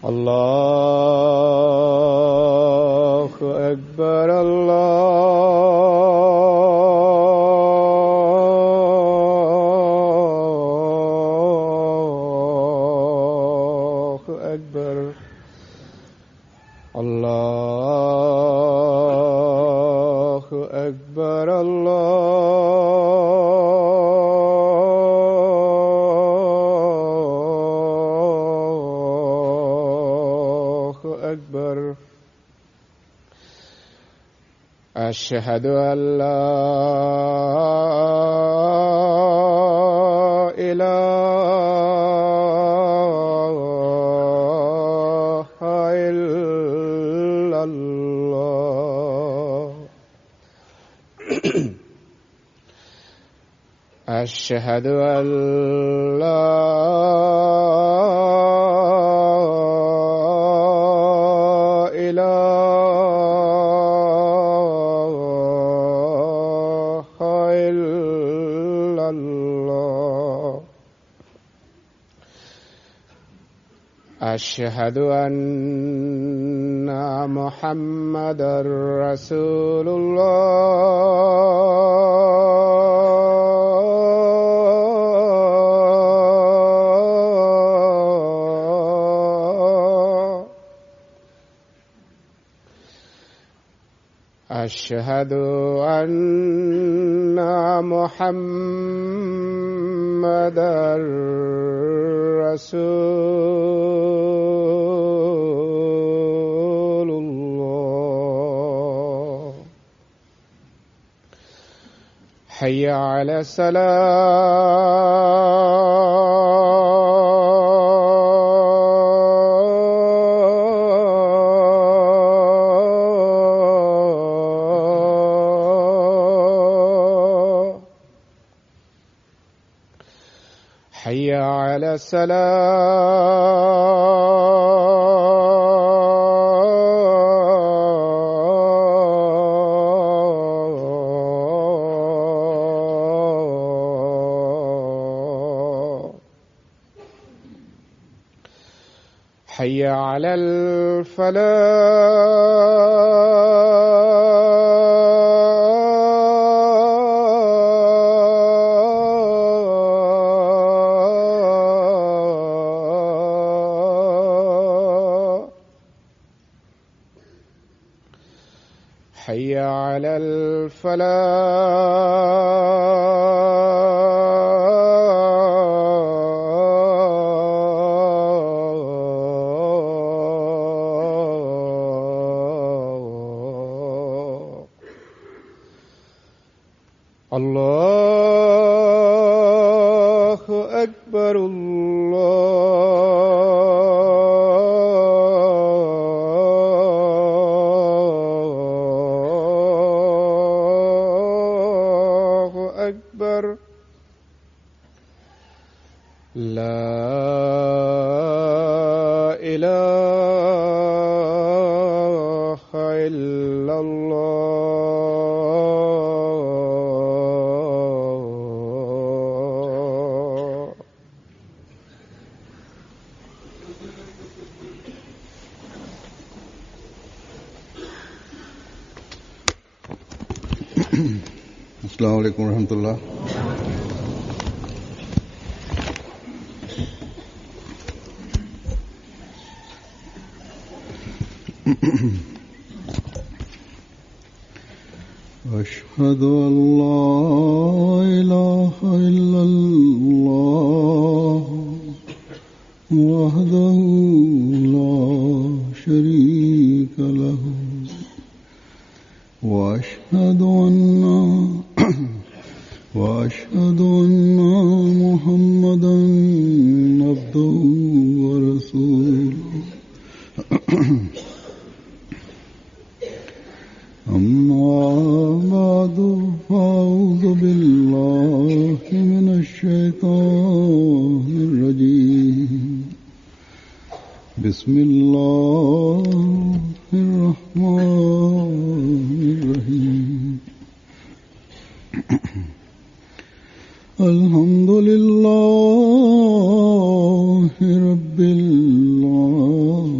الله أكبر الله أكبر الله أكبر الله أكبر. أشهد أن لا إله إلا الله. أشهد أن لا إله إلا الله. أشهد أن محمدًا رسول الله. أشهد أن محمدًا رسول الله. حي على الصلاة. حي على الصلاة. حي على الفلاح. حي على الفلاح. الله أكبر الله أكبر. لا إله إلا الله. अस्सलामु अलैकुम रहमतुल्लाह। أشهد أن لا إله إلا الله وحده لا شريك له وأشهد أن محمدًا عبده ورسوله. أما بعد فأعوذ بالله من الشيطان الرجيم. بسم الله الرحمن الرحيم. الحمد لله رب العالمين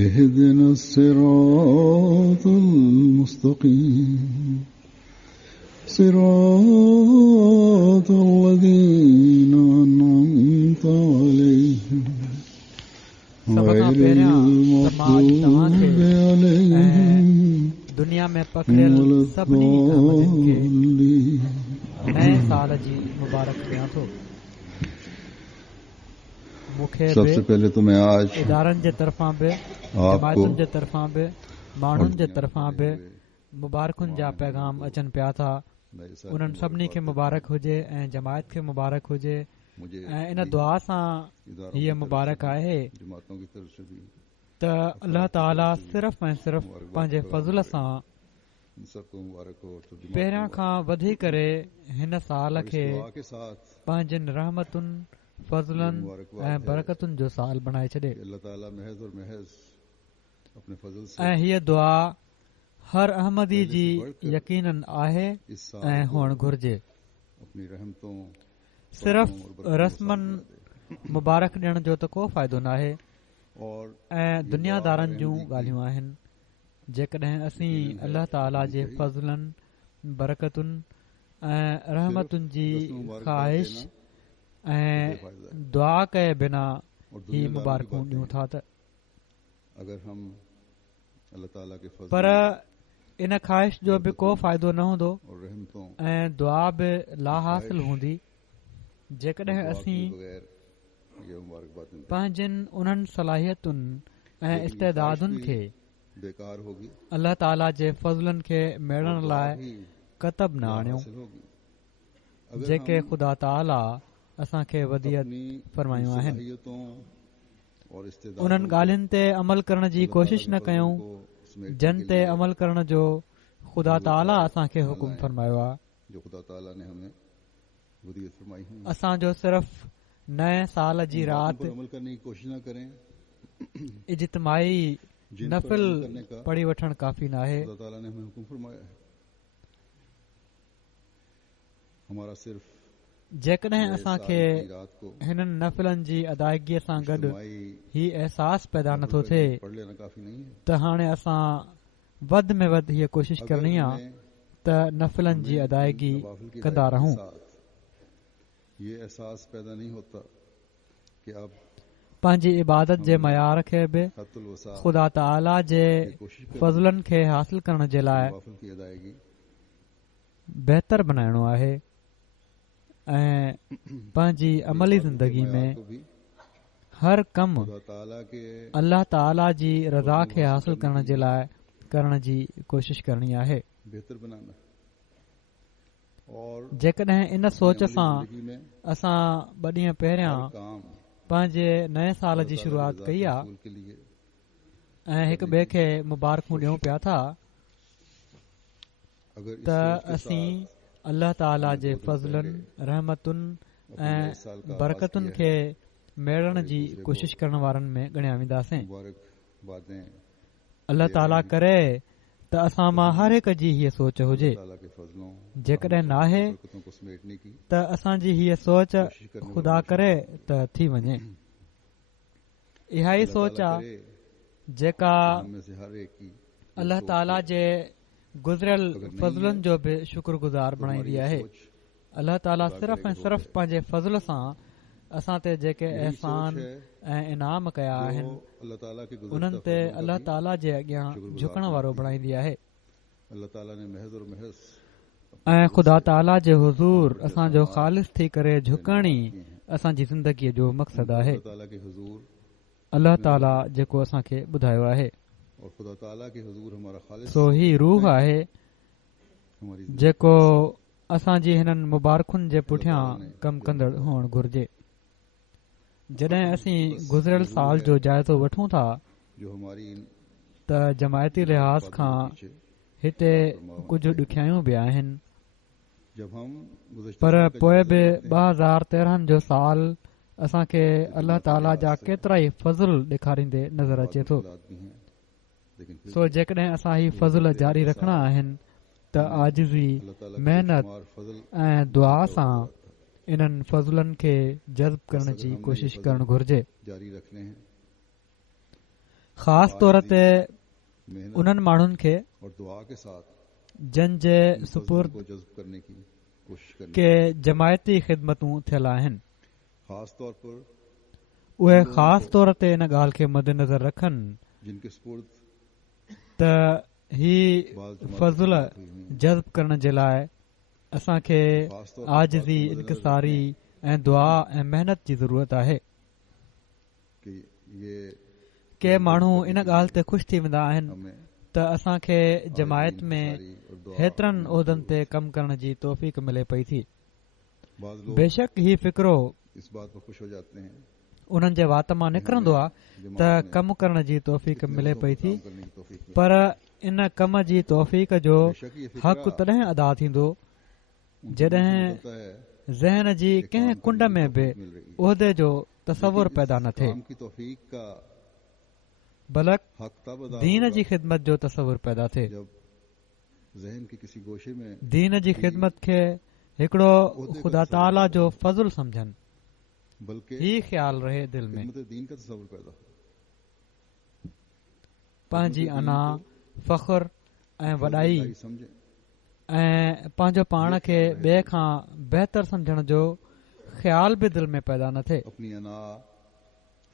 اهدنا الصراط المستقيم صراط الذين أنعمت عليهم غير المغضوب عليهم दुनिया में पकड़ियल सभिनी अहमदिन खे नए साल जी मुबारक ॾियां थो। मूंखे सबसे पहले तो मैं आज इदारनि जे तरफ़ां बि जमायतुनि जे तरफ़ां बि माण्हुनि जे तरफ़ां बि मुबारकुनि जा पैगाम अचनि पिया था। उन्हनि सभिनी खे मुबारक हुजे ऐं जमायत खे मुबारक हुजे ऐं इन दुआ सां हीअ मुबारक आहे त अल्लाह ताला सिर्फ़ ऐं सिर्फ़ पंहिंजे फज़ल सां पहिरियां खां वधी करे हिन साल खे पंहिंजनि रहमतुनि फज़लनि ऐं बरकतुनि जो साल बणाए छॾे। ऐं हीअ दुआ हर अहमदी जी यकीनन आहे ऐं हुअणु घुर्जे। सिर्फ़ रस्मनि मुबारक ॾियण जो त को फ़ाइदो नाहे ऐं दुनियादारनि जूं ॻाल्हियूं आहिनि। जेकॾहिं असीं अल्लाह ताला जे फज़लनि बरकतुनि ऐं रहमतुनि जी ख़्वाहिश ऐं दुआ कए बिना ही मुबारकूं ॾियूं था त पर इन ख़्वाहिश जो बि को फ़ाइदो न हूंदो ऐं दुआ बि ला हासिल हूंदी जेकॾहिं असीं पंहिंजनि उन्हनि सलाहियतुनि ऐं इस्तेदादुनि खे अल्लाह ताला जे फज़लनि खे मेड़ण लाइ कतब न आणियूं जेके ख़ुदा ताला असांखे वदियत फरमायूं आहिनि। उन्हनि ॻाल्हियुनि ते अमल करण जी कोशिश न कयूं जिन ते अमल करण जो ख़ुदा ताला असांखे हुकुम फरमायो आहे। असांजो सिर्फ़ नए साल जी राति इज्तिमाई नफ़िल पढ़ी वठणु काफ़ी न आहे। जेकॾहिं असांखे हिननि नफ़िलनि जी अदायगीअ सां गॾु ही अहसास पैदा नथो थिए त हाणे असां वधि में वधि हीअ कोशिश करणी आहे त नफ़िलनि जी अदायगी कंदा रहूं। पंहिंजी इबादत जे मयार खे बि ख़ुदा ताला जे फज़लनि खे हासिल करण जे लाइ बहितर बनाइणो आहे ऐं पंहिंजी अमली ज़िंदगी में हर कमु अल्लाह ताला जी रज़ा खे हासिल करण जे लाइ करण जी कोशिश करणी आहे। जेकॾहिं इन सोच सां असां 2 ॾींहं पहिरियां पंहिंजे नए साल जी शुरूआत कई आहे ऐं हिक ॿिए खे मुबारकूं ॾियूं पिया था त असीं अल्लाह ताला जे फज़लनि रहमतुनि ऐं बरकतुनि खे मेड़ण जी कोशिश करण वारनि में ॻणिया वेंदासीं। अल्लाह ताला करे त असां मां हर हिक जी हीअ सोच हुजे। जेकॾहिं नाहे त असांजी हीअ सोच ख़ुदा करे त थी वञे। इहा ई सोच आहे जेका अल्लाह ताला जे गुज़रियल फज़लनि जो बि शुक्रगुज़ार बणाईंदी आहे। अल्लाह ताला सिर्फ़ ऐं सिर्फ़ पंहिंजे फज़ल सां असां ते जेके अहसान ऐं इनाम कया आहिनि उन्हनि ते अल्लाह ताला जे अॻियां झुकण वारो बणाईंदी आहे ऐं ख़ुदा ताला जे हुज़ूर असांजो ख़ालिस थी करे झुकण ई असांजी ज़िंदगीअ जो मक़सदु आहे। अल्लाह ताला जेको असांखे ॿुधायो आहे सो ही रूह आहे जेको असांजी हिननि मुबारकुनि जे पुठियां कमु कंदड़ हुअणु घुर्जे। जॾहिं असीं गुज़िरियल साल जो जाइज़ो वठूं था त जमायती लिहाज़ खां हिते कुझु ॾुखियायूं बि आहिनि पर पोइ बि 2013 जो साल असांखे अल्लाह ताला जा केतिरा ई फज़ल ॾेखारींदे नज़र अचे थो। सो जेकॾहिं असां ही फज़ल जारी रखणा आहिनि त आजिज़ी महिनत ऐं दुआ सां इन्हनि फज़लनि खे जज़्ब करण जी कोशिश करणु घुर्जे। ख़ासि तौर ते मेहनत उन्हनि माण्हुनि खे और दुआ के साथ जन जे इन सुपुर्द फज़लों को जज़्ब करने की कोशिश करनी के जमायती ख़िदमतूं थियल आहिनि खास तौर पर उहे ख़ासि तौर ते इन ॻाल्हि खे मद्देनज़र रखनि जिनके स्पुर्द त ही फज़ुल जज़्ब करण जे लाइ असांखे आजिज़ी इनकिसारी ऐं दुआ ऐं मेहनत जी ज़रूरत आहे कि ये के माण्हू इन ॻाल्हि ते ख़ुशि थी वेंदा आहिनि हमें त असांखे जमायत में इनकिसारी और दुआ हेतिरनि उहिदनि ते कमु करण जी तौफ़ीक़ मिले पई थी बाज़ लोग बेशक ही फ़िक्रो इस बात पर खुश हो जाते हैं उन्हनि जे वात मां निकिरंदो आहे जमात त में कमु करण जी तौफ़ीक़ इतने मिले लोगों पई को थी काम करने की तौफीक मिली। पर इन कम जी तौफ़ीक़ जो बेशक ये हक़ फिक्रा तॾहिं अदा थींदो उनके जॾहिं दिल में होता है ज़हन जी कि कंहिं काम कुंड करने में की बि तौफीक मिल रही है। उहिदे जो तसवुर लेकिन पैदा इस न थिए काम की तौफीक का बल्कि हक तब अदा दीन होगा जी ख़िदमत जो तसवुर पैदा थिए जब ज़हन के किसी गोशे में दीन जी ख़िदमत खे हिकिड़ो ख़ुदा ताला जो फज़ुल सम्झनि बल्कि ही ख़्यालु रहे दिल में खिदमत दीन का तस्वुर पैदा हो पंहिंजी अना फ़ख्र ऐं वॾाई इलाही समझे ऐं पंहिंजो पाण खे ॿिए खां बहितर सम्झण जो ख़्याल बि दिल में पैदा न थिए अपनी अना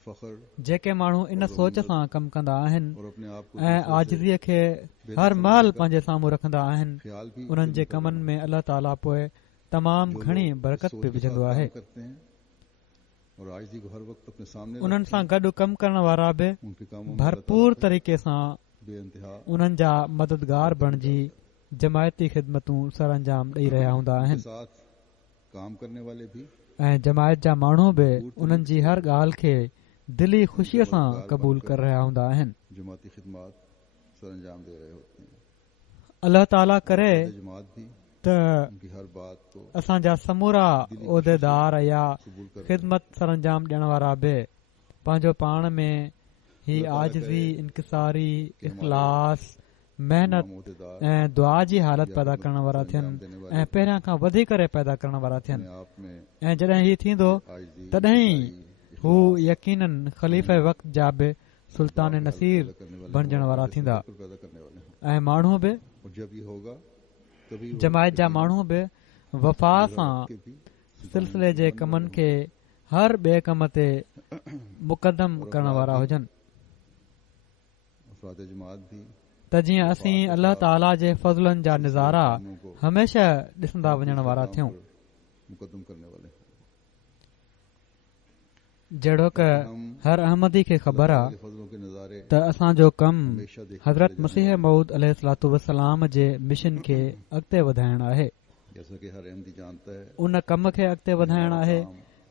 फख्र जेके माण्हू इन सोच सां कमु कंदा आहिनि और अपने आप को ऐं दूसरों से आजिज़ीअ खे हर महल पंहिंजे साम्हूं रखंदा आहिनि ख्याल भी उन्हनि जे कमनि में अल्लाह ताला पोइ तमामु जो घणी लोग बरकत सोच बि के विझंदो साथ आहे काम करते हैं और आजिज़ी को हर वक्त अपने सामने उन्हनि रखते सां हैं, गॾु कमु करण वारा बि उनके कामों में भरपूर अल्लाह ताला तरीक़े सां बेइंतहा उन्हनि जा मददगार बणिजी जमायती ख़िदमतूं सर अंजाम ॾेई रहिया हूंदा उनके आहिनि साथ काम करने वाले भी ऐं जमायत जा माण्हू बि उन्हनि जी हर ॻाल्हि खे दिली ख़ुशीअ सां क़बूल करे रहिया हूंदा आहिनि जमाती खिदमत सर अंजाम दे रहे होते हैं। अल्लाह ताला करे जमात भी त उनकी हर बात को असांजा समूरा उहिदेदार या कबूल कर ख़िदमत सर अंजाम ॾियण वारा बि पंहिंजो पाण में ही आजिज़ी इनकिसारी इख़लास मेहनत ऐं दुआ जी हालत पैदा करण वारा थियनि ऐं पहिरियां खां वधी करे पैदा करण वारा थियनि आप में ऐं जॾहिं हीउ थींदो आजिज़ी तॾहिं हू यकीनन ख़लीफ़े वक़्त जा बि सुल्तान नसीर बणजण वारा थींदा पैदा करने वाले हैं। ऐं माण्हू बि और जब ये होगा तभी वो जमायत जा माण्हू बि वफ़ा सां के भी सिलसिले जे कमनि खे हर ॿिए कम ते मुक़दम करण वारा हुजनि अफ़राद जमात भी त जीअं असीं अल्लाह ताला जे फज़लनि जा नज़ारा हमेशा ॾिसंदा वञण वारा थियूं मुक़दम करने वाले हैं। जहिड़ो क हर अहमदी खे ख़बर आहे ये फजलों के नज़ारे त असांजो कमु हमेशा देखते हज़रत चले मसीह मऊद अलैहिस्सलातु वस्सलाम जे मिशन खे अॻिते वधाइण आहे जैसा कि हर अहमदी जानता है उन कम खे अॻिते वधाइण आहे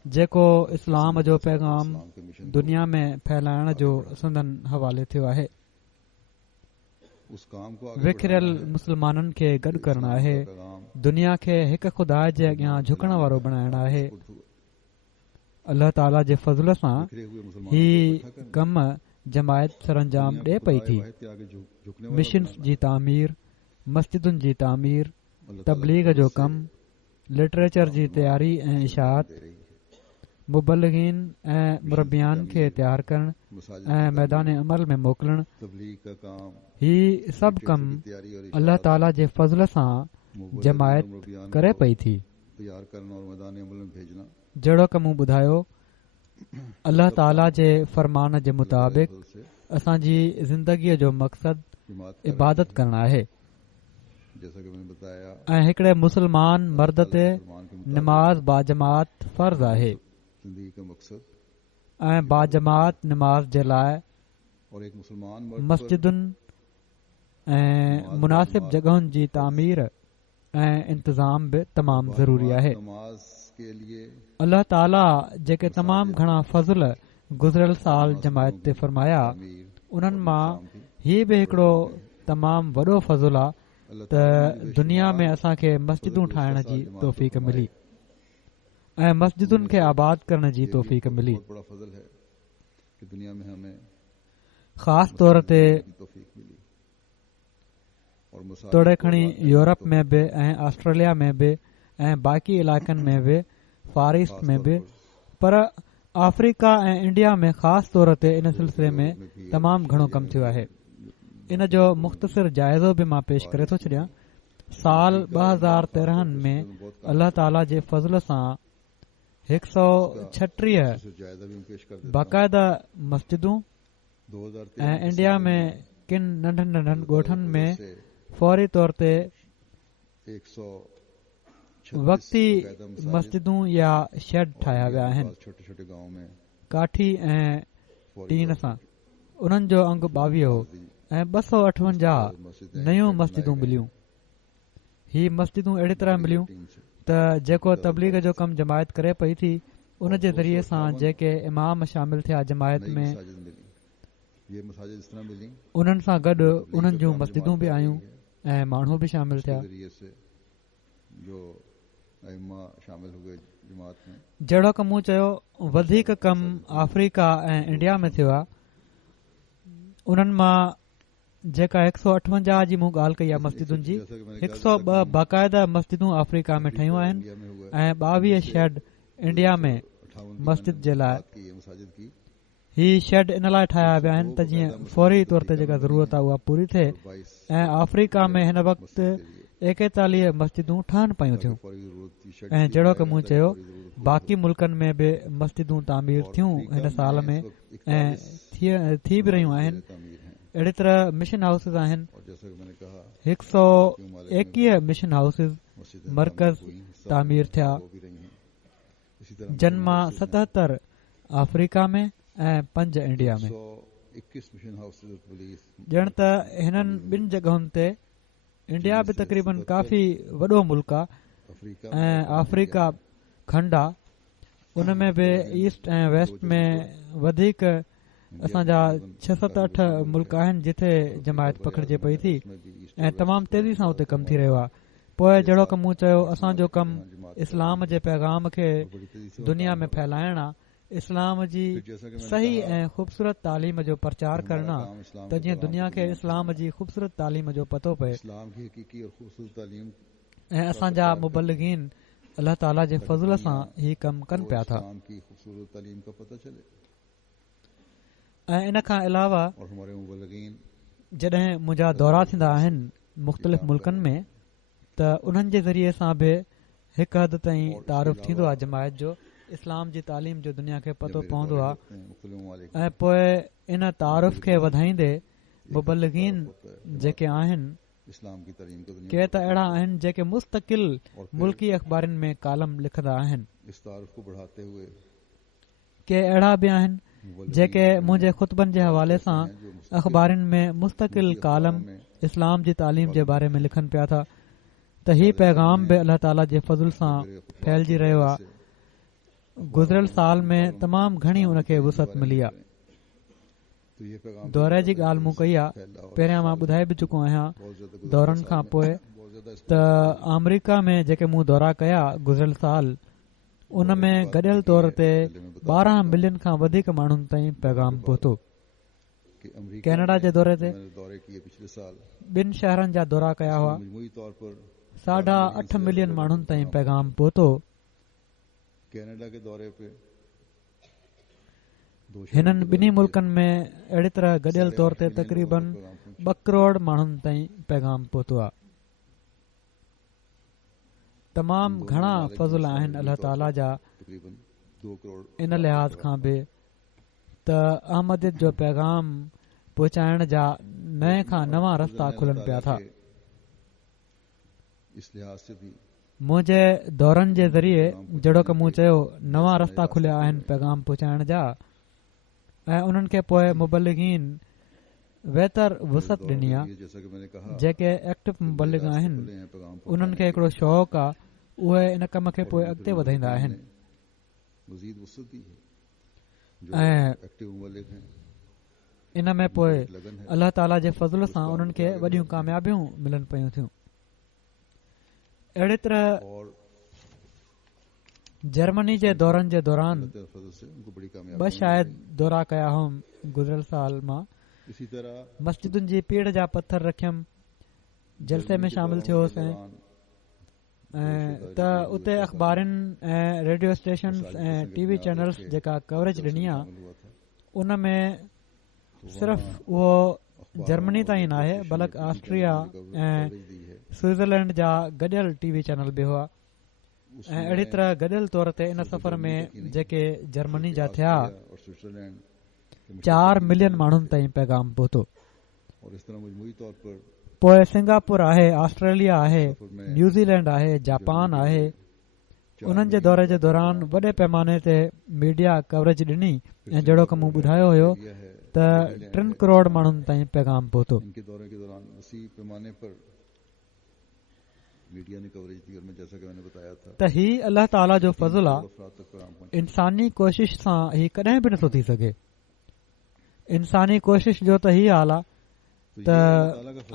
जेको इस्लाम जो पैगाम इस्लाम के मिशन दुनिया में फैलाइण जो संदन हवाले थियो आहे उस काम को आगे विखिरियल बढ़ाना है। मुस्लमाननि खे गॾु करणु आहे पैगाम दुनिया खे हिकु ख़ुदा जे अॻियां झुकण वारो बणाइण आहे अल्लाह ताला जे फज़ल सां बिखरे हुए मुसलमानों ही को इकट्ठा करना, कम जमायत सरअंजाम दुनिया ॾे को पई खुदाए थी वाहिद के आगे झुकने वाला मिशन्स बनाना। जी तामीर मस्जिदुनि जी तामीर अल्लाह ताला तबलीग की जो तरफ से कमु लिटरेचर जी तयारी ऐं इशात दे रही है। मुबलगिन ऐं मुरबियान खे तयारु करणु मसाजिद ऐं की मैदान अमल में मोकिलणु तबलीग का काम ही सभु कम लिटरेचर की तैयारी और अल्लाह इशाअत, ताला जे फज़ल सां मुबल्लिग जमायत और मुरब्बियान करे को पई थी तैयार करना और मैदान अमल में भेजना जहिड़ो क मूं ॿुधायो अल्लाह ताला जे फरमान जे मुताबिक़ फजल से असांजी ज़िंदगीअ जो मक़सदु हिमायत कर इबादत करणु आहे जैसा कि मैंने बताया ऐं हिकिड़े मुस्लमान मर्द ते फरमान के मुताबिक नमाज बाजमात फ़र्ज़ आहे जिंदगी का मकसद ऐं बाजमात नमाज जे लाइ और एक मुसलमान मर्द मस्जिदुनि ऐं मुनासिब जॻहुनि जी तामीर ऐं इंतज़ाम बि तमामु ज़रूरी आहे नमाज के लिए अल्लाह ताला जेके तमामु घणा फज़ल गुज़िरियल साल जमायत ते फरमाया तामीर उन्हनि मां शाम की हीउ बि हिकिड़ो तमामु वॾो फज़ुल आहे अल्लाह त दुनिया में असांखे मस्जिदूं ठाहिण जी तौफ़ीक़ मिली ऐं मस्जिदुनि खे आबाद करण जी तौफ़ीक़ मिली बहुत बड़ा फजल है कि दुनिया में हमें ख़ासि तौर ते की तौफीक मिली और मसाजिद तोड़े को खणी आबाद करने यूरोप की में बि ऐं ऑस्ट्रेलिया में बि ऐं बाक़ी इलाइक़नि में बि फार ईस्ट में बि पर अफ्रीका ऐं इंडिया में ख़ासि तौर ते इन सिलसिले में तमामु घणो कमु थियो आहे। इन जो मुख़्तसिर जाइज़ो बि मां पेश करे थो छॾियां। साल 2013 में अल्लाह ताला जे फज़ल सां 136 बाक़ायदा मस्जिदूं ऐं इंडिया में किन नंढनि नंढनि ॻोठनि में फौरी तौर ते वक़्ती मस्जिदूं या शेड ठाहिया विया आहिनि काठी ऐं टीन सां। उन्हनि जो अंग 22 हो ऐं 258 नयूं मस्जिदूं मिलियूं। ही मस्जिदूं अहिड़ी तरह मिलियूं त जेको तबलीग जो कमु जमायत करे पई थी उन जे ज़रिए सां जेके इमाम शामिल थिया जमायत में उन्हनि सां गॾु उन्हनि जूं मस्जिदूं बि आयूं ऐं माण्हू बि शामिल थिया। जहिड़ो की मूं चयो वधीक कमु अफ्रीका ऐं इंडिया में थियो आहे। उन्हनि मां जेका 158 जी मूं ॻाल्हि कई आहे मस्जिदुनि जी, 102 बाक़ायदा मस्जिदूं अफ्रीका में ठहियूं आहिनि ऐं 22 शेड इंडिया में मस्जिद जे लाइ। ही शेड इन लाइ ठाहिया विया आहिनि त जीअं फौरी तौर ते जेका ज़रूरत आहे उहा पूरी थिए ऐं अफ्रीका में हिन वक़्तु 41 मस्जिदूं ठहनि पयूं थियूं ऐं जहिड़ो की मूं चयो बाक़ी मुल्कनि में बि मस्जिदूं तामीर थियूं हिन साल में ऐं थी बि रहियूं आहिनि। अहिड़ी तरह मिशन हाउसिस आहिनि 121 मिशन हाउसिस मरकज़ तामीर थिया जिन मां 77 अफ्रीका में ऐं 5 इंडिया में। ॼण त हिननि ॿिनि जॻहुनि ते इंडिया बि तक़रीबन काफ़ी वॾो मुल्क आहे ऐं अफ्रीका खंड आहे। उन में बि ईस्ट ऐं वेस्ट में वधीक असांजा 6-7-8 मुल्क आहिनि जिथे जमायत पकड़िजे पई थी ऐं तमामु तेज़ी सां उते कमु थी रहियो आहे। पोइ जहिड़ो की मूं चयो असांजो कमु इस्लाम जे पैगाम खे दुनिया में फैलाइण आहे, इस्लाम जी सही ऐं ख़ूबसूरत तालीम जो प्रचार करणु आहे त जीअं दुनिया खे इस्लाम जी ख़ूबसूरत तालीम जो पतो पए ऐं असांजा मुबल्लिगीन अल्लाह ताला जे फज़ल सां ही कमु कनि पिया था। ऐं इन खां अलावा जॾहिं मुंहिंजा दौरा थींदा आहिनि मुख़्तलिफ़ मुल्कनि में त उन्हनि जे ज़रिए सां बि हिकु हद ताईं तारुफ़ थींदो आहे जमायत जो, इस्लाम जी तालीम जो दुनिया खे पतो पवंदो आहे ऐं पोइ इन तारुफ़ खे वधाईंदे मुबल्लिगीन जेके आहिनि के त अहिड़ा आहिनि जेके मुस्तक़िल मुल्की अख़बारनि में कालम लिखंदा आहिनि, के अहिड़ा बि आहिनि जेके मुंहिंजे ख़ुतबनि जे हवाले सां अख़बारनि में मुस्तक़िल कालम इस्लाम जी तालीम जे बारे में लिखनि पिया था त ही पैगाम बि अल्लाह ताला जे फज़ल सां फैलिजी रहियो आहे। गुज़िरियल साल में तमामु घणी उनखे वुसअत मिली आहे। दौरे जी ॻाल्हि मूं कई आहे, पहिरियां मां ॿुधाए बि चुको आहियां दौरनि खां पोइ त अमरीका में जेके मूं दौरा कया गुज़िरियल साल उन में गॾियल तौर ते 12 मिलियन खां वधीक माण्हुनि ताईं पैगाम पहुतो। कैनेडा जे दौरे ते 2 शहरनि जा दौरा कया हुआ, 8.5 मिलियन माण्हुनि ताईं पैगाम पहुतो। हिननि ॿिन्ही मुल्कनि में अहिड़ी तरह गॾियल तौर ते तक़रीबन 2 करोड़ माण्हुनि ताईं पैगाम पहुतो आहे। तमामु घणा फज़ल आहिनि अल्लाह ताला जा इन लिहाज़ खां बि त अहमदियत जो पैगाम पहुचाइण जा नए खां नवां रस्ता खुलनि पिया था। मुंहिंजे दौरनि जे ज़रिए जहिड़ो की मूं चयो नवां रस्ता खुलिया आहिनि पैगाम पहुचाइण जा ऐं उन्हनि खे पोइ मुबल्लिगीन बहितर वुसअत ॾिनी आहे। जेके एक्टिव मुबल्लिग आहिनि उन्हनि खे हिकिड़ो शौक़ु आहे, उहे इन कम खे पोइ अॻिते वधाईंदा आहिनि ऐं इन में पोइ अल्लाह ताला जे फज़ल सां उन्हनि खे वॾियूं कामयाबियूं मिलनि पयूं थियूं। अहिड़ी तरह जर्मनी जे दौरनि जे दौरान 2 शायदि दौरा कया हुअमि गुज़िरियल साल मां। मस्जिदुनि जी पीढ़ जा पत्थर रखियमि, जलसे में शामिल थियो होसि ऐं त उते अख़बारनि ऐं रेडियो स्टेशन्स ऐं टीवी चैनल्स जेका कवरेज ॾिनी आहे उन में सिर्फ़ उहो जर्मनी ताईं न आहे बल्कि ऑस्ट्रिया ऐं स्विट्ज़रलैंड जा गॾियल टीवी चैनल बि हुआ ऐं अहिड़ी तरह गॾियल तौर ते इन सफ़र में जेके जर्मनी जा थिया 4 मिलियन माण्हुनि ताईं पैगाम पहुतो। पोइ सिंगापुर आहे, ऑस्ट्रेलिया आहे, न्यूज़ीलैंड आहे, जापान आहे। उन्हनि जे दौरे जे दौरान वॾे पैमाने ते मीडिया कवरेज ॾिनी ऐं जहिड़ो की मूं ॿुधायो हुयो त 3 करोड़ माण्हुनि ताईं पैगाम पहुतो। त ही अल्लाह ताला जो फज़ुल आहे। इंसानी कोशिश सां ही कॾहिं बि नथो थी सघे। इंसानी कोशिश जो त ही हाल आहे त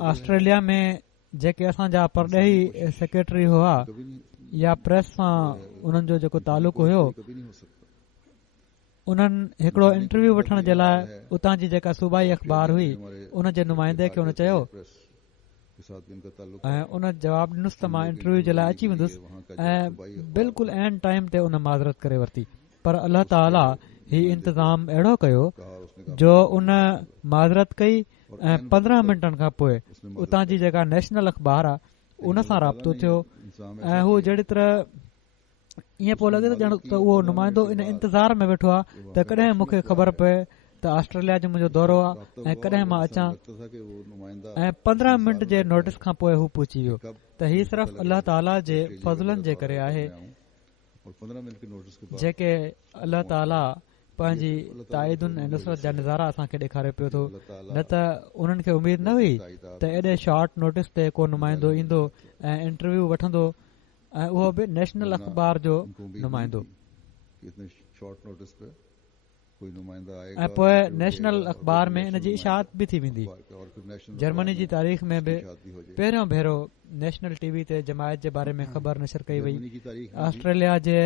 ऑस्ट्रेलिया में जेके असांजा परॾेही सेक्रेटरी हुआ या प्रेस सां उन्हनि जो जेको तालुक़ हुयो उन्हनि हिकिड़ो इंटरव्यू वठण जे लाइ उतां जी जेका सूबाई अख़बार हुई उन जे नुमाइंदे खे हुन चयो ऐं उन जवाब ॾिनुसि त मां इंटरव्यू जे लाइ अची वेंदुसि ऐं बिल्कुलु एन टाइम ते उन माज़रत करे वरिती। पर अल्लाह ताला ही इंतज़ाम अहिड़ो कयो जो उन माज़रत कई ऐं 15 मिंटनि खां पोइ उतां जी जेका नेशनल अख़बार आहे उन सां राब्तो थियो ऐं हू जहिड़ी तरह ईअं पियो लॻे त उहो नुमाइंदो इन इंतज़ार में वेठो आहे त कॾहिं मूंखे ख़बर पए त ऑस्ट्रेलिया जो मुंहिंजो दौरो आहे ऐं कॾहिं मां अचां ऐं 15 मिंट जे नोटिस खां पोइ हू पहुची वियो। त ही सिर्फ़ अल्लाह ताला जे फज़लनि जे करे आहे जेके अल्लाह ताला पंहिंजी ताइदुनि ऐं नुसरत जा नज़ारा असांखे ॾेखारे पियो थो। न त उन्हनि खे उमेद न हुई त एॾे शॉर्ट नोटिस ते को नुमाइंदो ईंदो ऐं इंटरव्यू वठंदो ऐं उहो बि नेशनल अख़बार जो नुमाइंदो ऐं पोइ नेशनल अख़बार में इन जी इशात बि थी वेंदी। जर्मनी जी तारीख़ में बि पहिरियों भेरो नेशनल टीवी ते जमायत जे बारे में ख़बर नशर कई वई। ऑस्ट्रेलिया जे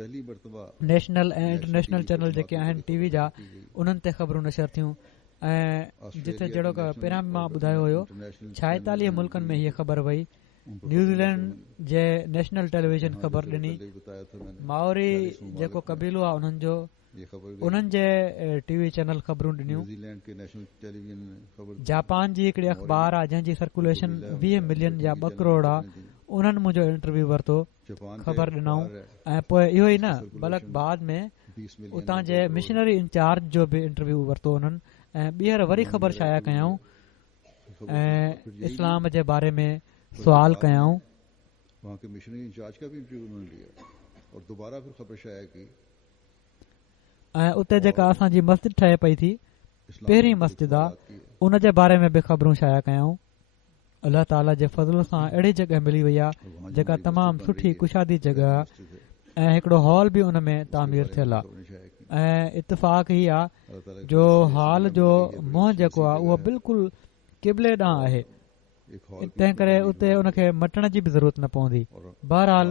नेशनल ऐं इंटरनेशनल चैनल जेके आहिनि टीवी जा उन्हनि ते ख़बरूं नशर थियूं ऐं जिथे जहिड़ो पहिरियां मां ॿुधायो हुयो 46 मुल्कनि में हीअ ख़बर वई। न्यूज़ीलैंड जे नेशनल टेलीविज़न ख़बर ॾिनी। माओरी जेको कबीलो आहे उन्हनि जो उन्हनि जे टीवी चैनल ख़बरूं ॾिनियूं। जापान जी हिकिड़ी अख़बार आहे जंहिंजी सर्कुलेशन 20 मिलियन या 2 करोड़ आहे उन्हनि मुंहिंजो इंटरव्यू वरितो ख़बर ॾिनऊं ऐं पोइ इहो ई न बल्कि बाद में उतां जे मिशनरी इंचार्ज जो बि इंटरव्यू वरितो उन्हनि ऐं ॿीहर वरी ख़बर शाया कयऊं ऐं इस्लाम जे बारे में सुवाल कयऊं। ऐं उते जेका असांजी मस्जिद ठहे पई थी पहिरीं मस्जिद आहे उन जे बारे में बि ख़बरूं शाया कयऊं। अल्लाह ताला जे फज़ल सां अहिड़ी जॻह मिली वई आहे जेका तमामु सुठी कुशादी जॻह आहे ऐं हिकिड़ो हॉल बि उन में तामीर थियल आहे ऐं इतफ़ाक़ ही आहे जो हॉल जो मुंहुं जेको आहे उहो बिल्कुलु क़िबले ॾांहुं आहे तंहिं करे उते उनखे मटण जी बि ज़रूरत न पवंदी। बहरहाल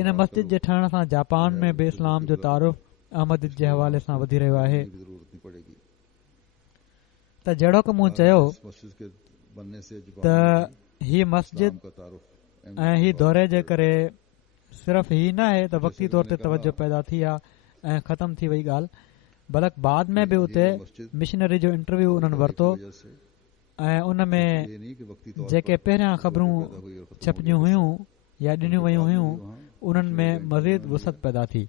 इन मस्जिद जे ठहण सां जापान में बि इस्लाम जो तारुफ़ अहमद जे हवाले सां वधी रहियो आहे। त जहिड़ो की मूं चयो त ही मस्जिद ऐं ही दौरे जे करे सिर्फ़ ही न आहे त वक़्ती तौर ते तवजो पैदा थी आहे ऐं ख़तम थी वई ॻाल्हि बल्कि बाद में बि उते मिशनरी जो इंटरव्यू उन्हनि वरितो ऐं उन में जेके पहिरियां ख़बरूं छपिजियूं हुयूं या ॾिनियूं वयूं हुयूं उन्हनि में मज़ीद वुसत पैदा थी।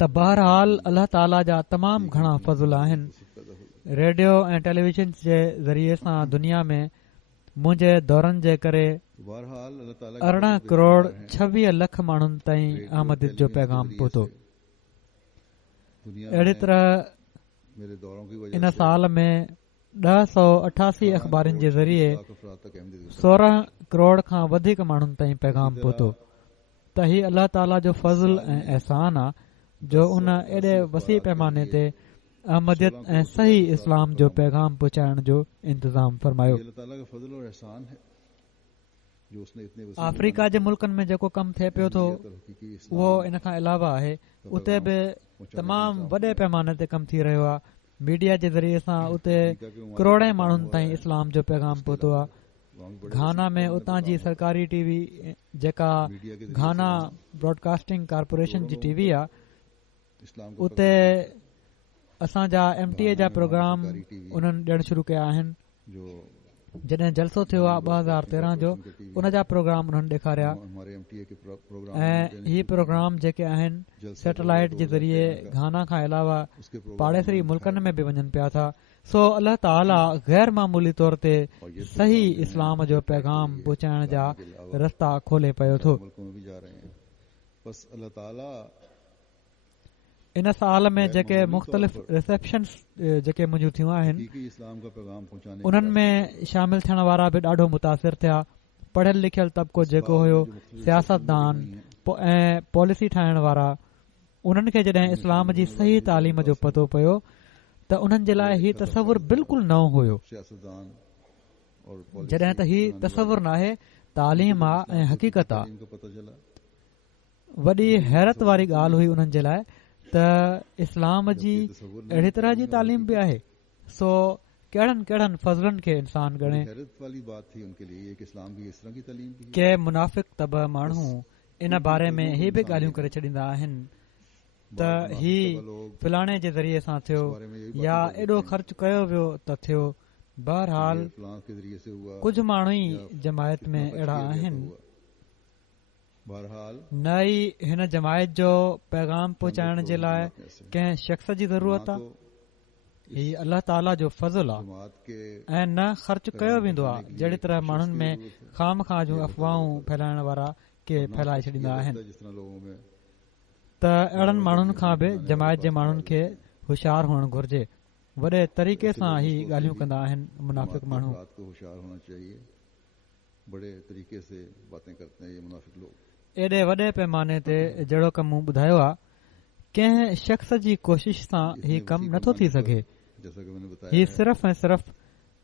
त बहरहाल अल्लाह ताला जा तमामु घणा फज़ुल आहिनि। रेडियो ऐं टेलीविज़न जे ज़रिए सां दुनिया में मुंहिंजे दौरनि जे करे 18 करोड़ 26 लख माण्हुनि ताईं अहमद जो पैगाम पहुतो। अहिड़ी तरह इन साल में 1088 अख़बारनि जे ज़रिए 16 करोड़ खां वधीक माण्हुनि ताईं पैगाम पहुतो। त ही अल्लाह ताला जो फज़ल ऐं एहसान आहे जो उन एॾे वसी पैमाने ते अहमदियत ऐं सही इस्लाम जो पैगाम पहुचाइण जो इंतज़ाम फरमायो। अफ्रीका जे मुल्कनि में जेको कमु थिए पियो थो उहो इन खां अलावा आहे। उते बि तमामु वॾे पैमाने ते कमु थी रहियो आहे। मीडिया जे ज़रिए सां उते करोड़े माण्हुनि ताईं इस्लाम जो पैगाम पहुतो आहे घाना में उतां जी सरकारी टीवी जेका घाना ब्रॉडकास्टिंग कॉर्पोरेशन जी टीवी आहे उते असांजा MTA जा प्रोग्राम उन्हनि ॾियणु शुरू कया आहिनि। जॾहिं जलसो थियो आहे 2013 जो उन जा प्रोग्राम उन्हनि ॾेखारिया ऐं ही प्रोग्राम जेके आहिनि सैटेलाइट जे ज़रिए घाना खां अलावा पाड़ेसरी मुल्कनि में बि वञनि पिया था। सो अल्लाह ताला गैर मामूली तौर ते सही इस्लाम जो पैगाम पहुचाइण जा रस्ता खोले पियो थो। इन साल में जेके मुख़्तलिफ़ रिसेप्शन जेके मुंहिंजूं थियूं आहिनि उन्हनि में शामिल थियण वारा बि ॾाढो मुतासिर थिया। पढ़ियल लिखियल तबिको जेको हुयो सियासतदान ऐं पॉलिसी ठाहिण वारा उन्हनि खे जॾहिं इस्लाम जी सही तालीम जो पतो पियो त उन्हनि जे लाइ हीउ तसवुर बिल्कुलु नओं हुयो। जॾहिं त हीउ तसवुर नाहे तालीम आहे ऐं हक़ीक़त आहे। वॾी हैरत वारी ॻाल्हि हुई उन्हनि जे लाइ त इस्लाम जी अहिड़ी तरह जी तालीम बि आहे। सो कहिड़नि कहिड़नि फज़लनि खे इंसान ॻणे। के मुनाफ़िक तब माण्हू इन बारे में ही बि ॻाल्हियूं करे छॾींदा आहिनि त ही फलाणे जे ज़रिए सां थियो या एॾो ख़र्च कयो वियो त थियो। बहरहाल कुझु माण्हू ई जमायत में अहिड़ा आहिनि। न ई हिन जमायत जो पैगाम पहुचाइण जे लाइ कंहिं शख़्स जी ज़रूरत आहे। हीउ अल्लाह ताला जो फज़ल आहे ऐं न ख़र्च कयो वेंदो आहे जहिड़ी तरह माण्हुनि में खाम खां जूं अफ़वाहूं फैलाइण वारा के फैलाए छॾींदा आहिनि। त अहिड़नि माण्हुनि खां बि जमायत जे माण्हुनि खे होशियार हुअणु घुर्जे। वॾे तरीक़े सां ही ॻाल्हियूं कंदा आहिनि मुनाफ़िक माण्हू। एॾे वॾे पैमाने ते जहिड़ो कमु ॿुधायो आहे कंहिं शख़्स जी कोशिश सां ही कमु नथो थी सघे। ही सिर्फ़ ऐं सिर्फ़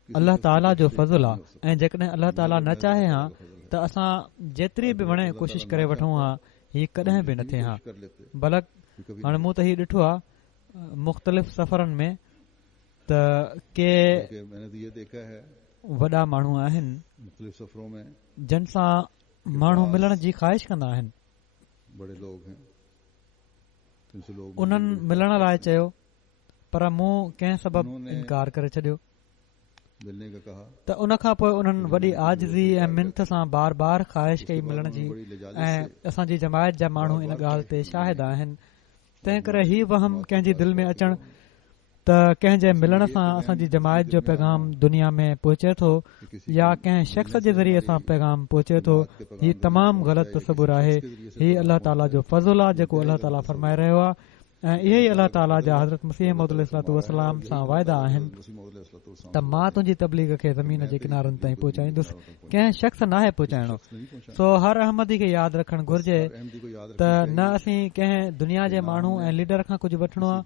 अल्लाह ताला जो फज़ल आहे ऐं जेकॾहिं अल्लाह ताला न चाहे हा त असां जेतिरी बि वणे कोशिश करे वठूं हा ही कॾहिं बि न थिए हा। बल्कि हाणे मूं त ही ॾिठो आहे मुख़्तलिफ़ सफ़रनि में त के वॾा माण्हू आहिनि जिन सां माण्हू मिलण जी ख़्वाहिश कंदा आहिनि। उन्हनि मिलण लाइ चयो पर मूं कंहिं सबबु इनकार करे छॾियो त उन खां पोइ उन्हनि वॾी आजिज़ी ऐं मिनत सां बार बार ख़्वाहिश कई मिलण जी ऐं असांजी जमायत जा माण्हू इन ॻाल्हि ते शाहिद आहिनि। तंहिं करे ही वहम कंहिंजी दिलि में अचणु त कंहिंजे मिलण सां असांजी जमायत जो पैगाम दुनिया में पहुचे थो या कंहिं शख़्स जे ज़रिए सां पैगाम पहुचे थो ही तमामु ग़लति तसवुर आहे। ही अल्लाह ताला जो फज़ल आहे जेको अल्लाह ताला फरमाए रहियो आहे ऐं इहे ई अल्लाह ताला जा हज़रत मसीह मौद अलैहिस्सलाम सां वाइदा आहिनि त मां तुंहिंजी तबलीग खे ज़मीन जे किनारनि ताईं पहुचाईंदुसि। कंहिं शख़्स नाहे पहुचाइणो। सो हर अहमदी खे यादि रखणु घुर्जे त न असीं कंहिं दुनिया जे माण्हू ऐं लीडर खां कुझु वठिणो आहे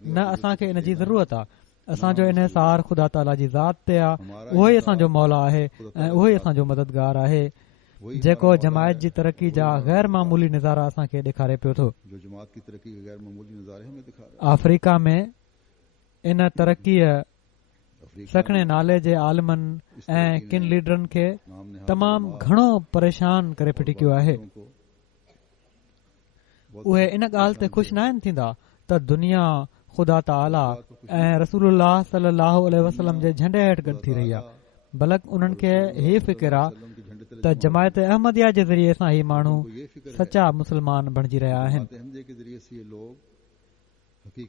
न असांखे इन जी ज़रूरत आहे। असांजो इन्हिसार ख़ुदा ताला जी ज़ात ते आहे। उहो ई असांजो मौला आहे ऐं उहो ई असांजो मददगार आहे जेको जमायत जी तरक़ी जा गैर मामूली नज़ारा असांखे ॾेखारे पियो थो। अफ्रीका में इन तरक़ीअ सखणे नाले जे आलमनि ऐं किन लीडरनि खे तमामु घणो परेशान करे फिटी कयो आहे। उहे इन ॻाल्हि ते ख़ुशि न आहिनि थींदा त दुनिया ख़ुदा ताला ऐं रसूलुल्लाह सल्लल्लाहु अलैहि वसल्लम जे झंडे हेठि गॾु थी रही आहे। बल्कि उन्हनि खे ही फ़िक्र आहे त जमायत अहमदिया जे ज़रिए सां ही माण्हू सचा मुस्लमान बणिजी रहिया आहिनि।